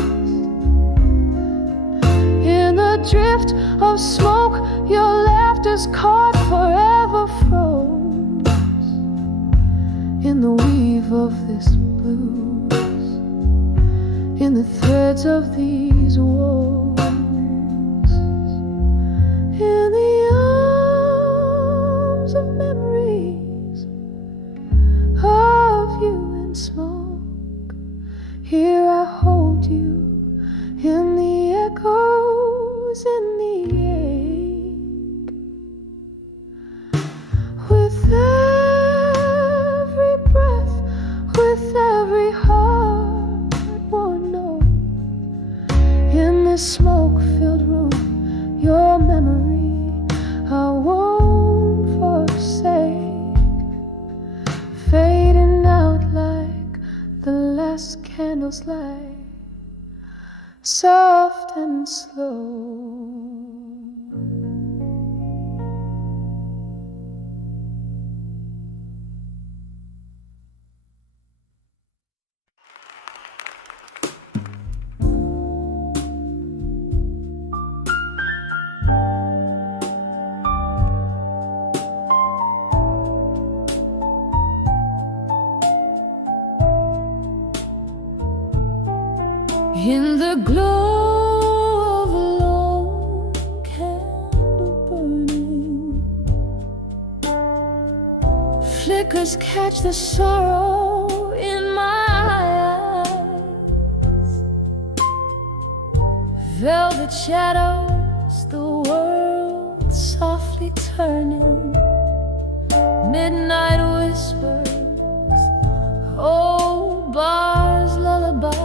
In the drift of smoke, your laughter's caught, forever froze. In the weave of this blues, in the threads of these woes, in the arms of memories of you in smoke, here I hold you in the echoes, in the ache. With every breath, with every heart-worn note, in this smoke-filled room, your memory I won't forsake, fading out like the last candle's light, soft and slow. In the glow of a lone candle burning, flickers catch the sorrow in my eyes. Velvet shadows, the world softly turning, midnight whispers, old bars, lullabies.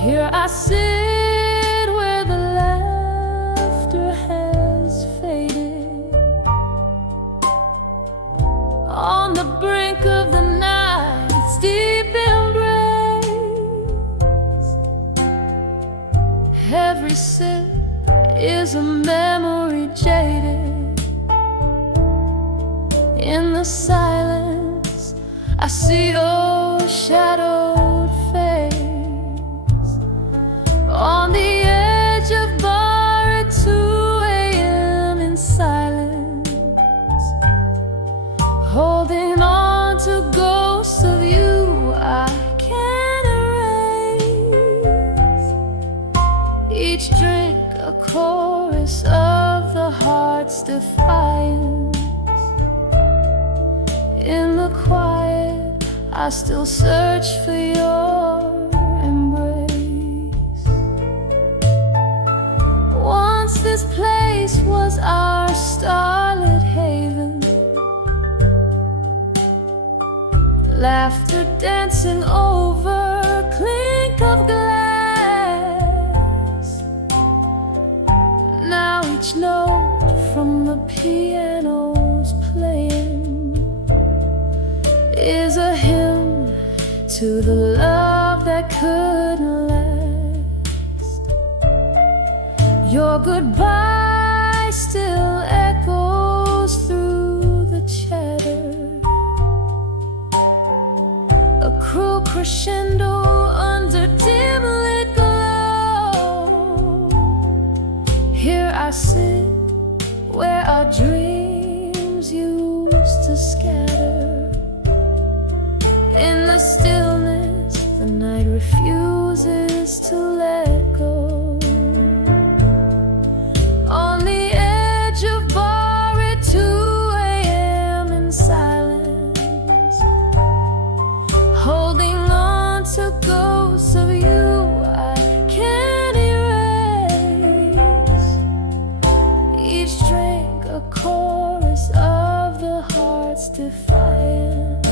Here I sit where the laughter has faded, on the brink of the night's deep embrace. Every sip is a memory jaded. In the silence I see your shadowed face, on the edge of bar at 2 a.m. in silence, holding on to ghosts of you I can't erase. Each drink a chorus of the heart's defiance. In the quiet I still search for your embrace. Once this place was our starlit haven, laughter dancing over clink of glass. Now each note from the piano's playing is a hymn to the love that couldn't last. Your goodbye still echoes through the chatter, a cruel crescendo under dim lit glow. Here I sit where our dreams used to scatter. In the stillness, the night refuses to let go. On the edge of bar at 2 a.m. in silence, holding on to ghosts of you I can't erase. Each drink a chorus of the heart's defiance.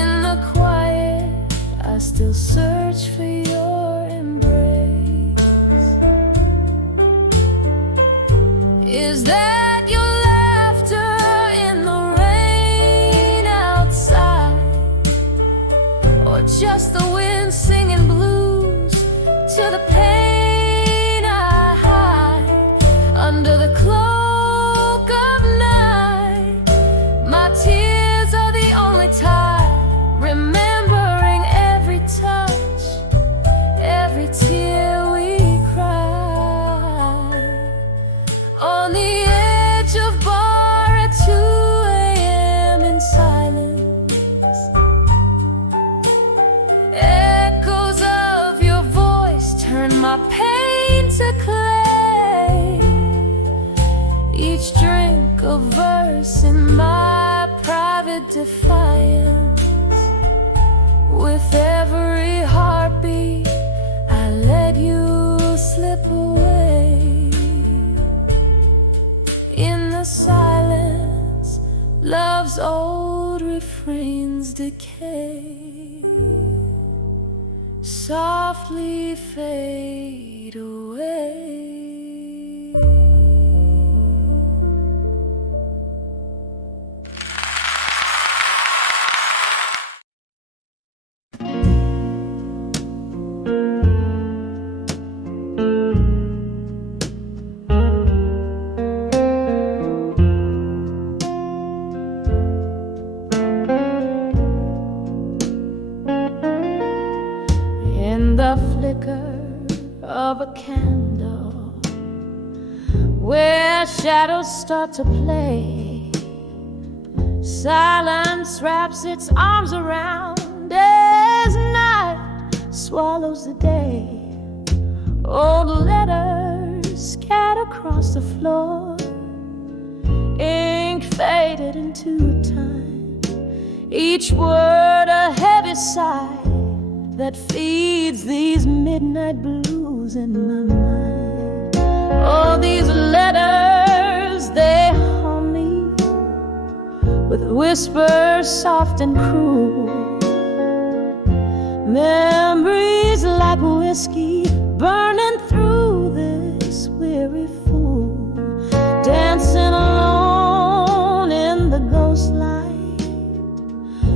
In the quiet, I still search for your embrace. Is that your laughter in the rain outside? Or just the wind singing blues to the pain I hide under the cloak of night? My tears are the only tide, remembering every touch, every tear we cried. On the edge of bar at 2 a.m. in silence, echoes of your voice turn my pain to clay. Each drink a verse in my private defiance. With every heartbeat, I let you slip away. In the silence, love's old refrains decay, softly fade away. In the flicker of a candle, where shadows start to play, silence wraps its arms around as night swallows the day. Old letters scattered across the floor, ink faded into time, each word a heavy sigh that feeds these midnight blues in my mind. Oh, these letters, they haunt me with whispers soft and cruel, memories like whiskey burning through this weary fool, dancing alone in the ghost light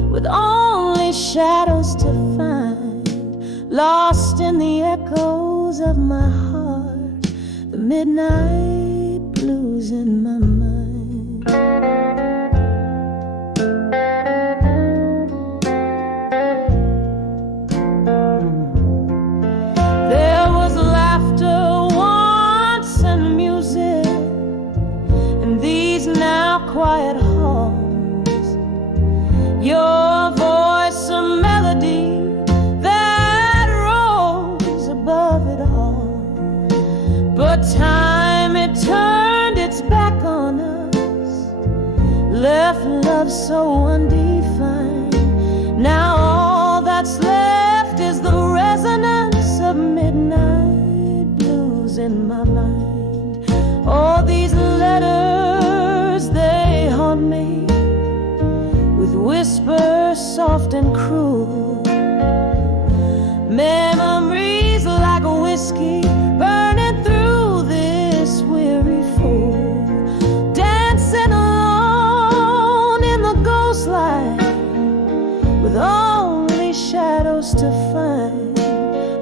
with only shadows to find, lost in the echoes of my heart, the midnight blues in my mind. There was laughter once and music in these now quiet halls, your voice a melody above it all. But time, it turned its back on us, left love so undefined. Now all that's left is the resonance of midnight blues in my mind. All these letters, they haunt me with whispers soft and cruel, memories like whiskey burning through this weary fool, dancing alone in the ghost light with only shadows to find,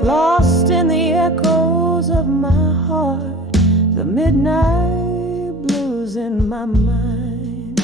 lost in the echoes of my heart, the midnight blues in my mind.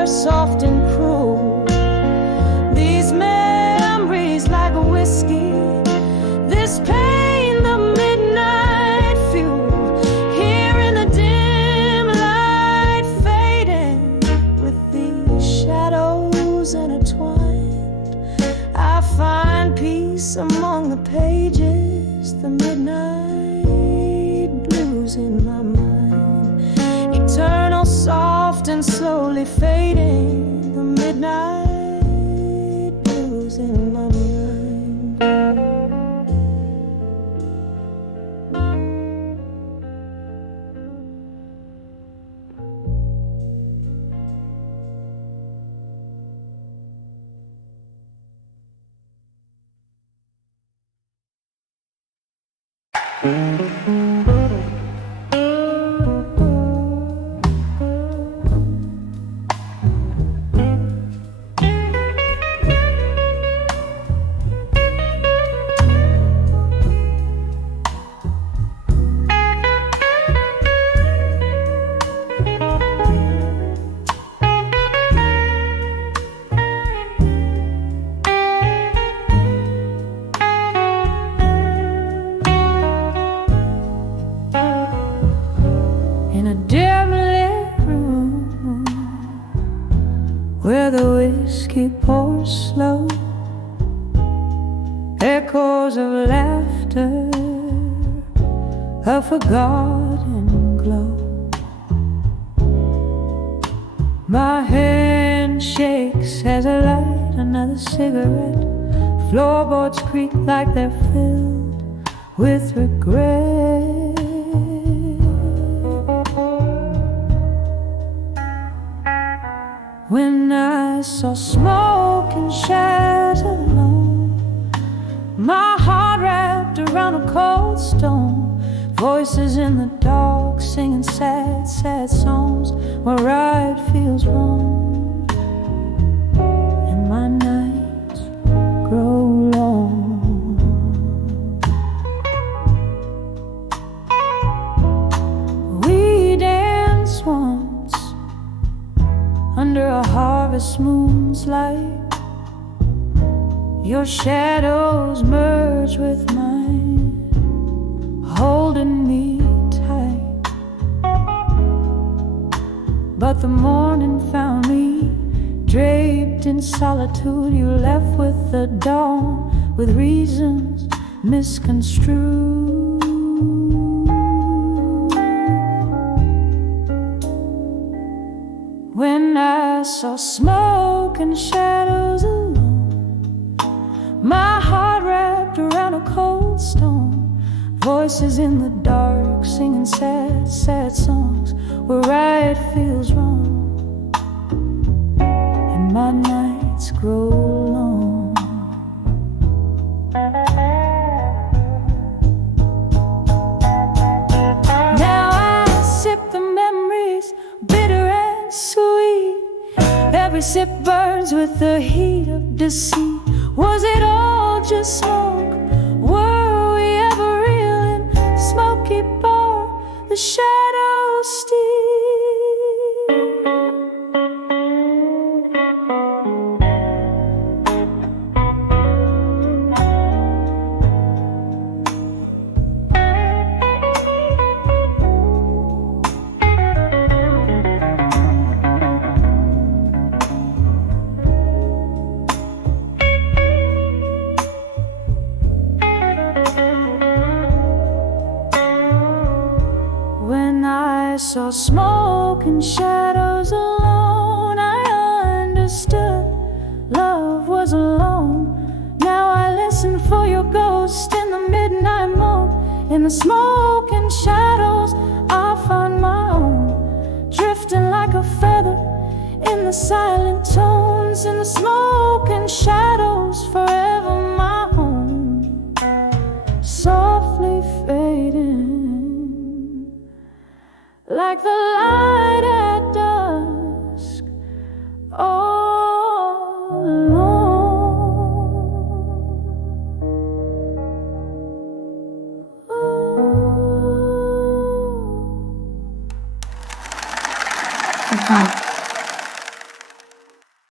we're soft and cruel. These memories like a whiskey, this pain the midnight fuel. Here in the dim light fading, with these shadows intertwined, I find peace among the pages, the midnight blues in my mind. Eternal, soft and slowly fading, the midnight blues in my mind. In a dim lit room where the whiskey pours slow, echoes of laughter, a forgotten glow. My hand shakes as I light another cigarette. Floorboards creak like they're filled with regret. When I saw smoke and shadows alone, my heart wrapped around a cold stone. Voices in the dark singing sad, sad songs where right feels wrong, and my nights grow long. We danced once under a harvest moon's light. Your shadows merge with mine, holding me tight. But the morning found me draped in solitude. You left with the dawn, with reasons misconstrued. When I saw smoke and shadows alone, my heart wrapped around a cold stone. Voices in the dark singing sad, sad songs where right feels wrong, and my nights grow long. Now I sip the memories, bitter and sweet. Every sip burns with the heat of deceit. Was it all just smoke? Were we ever real in smoky bar? The shadows steal. When I saw smoke and shadows alone, I understood love was alone. Now I listen for your ghost in the midnight moon. In the smoke and shadows, I find my own, drifting like a feather in the silent tones. In the smoke and shadows, forever my home, softly fading like the light at dusk, all alone.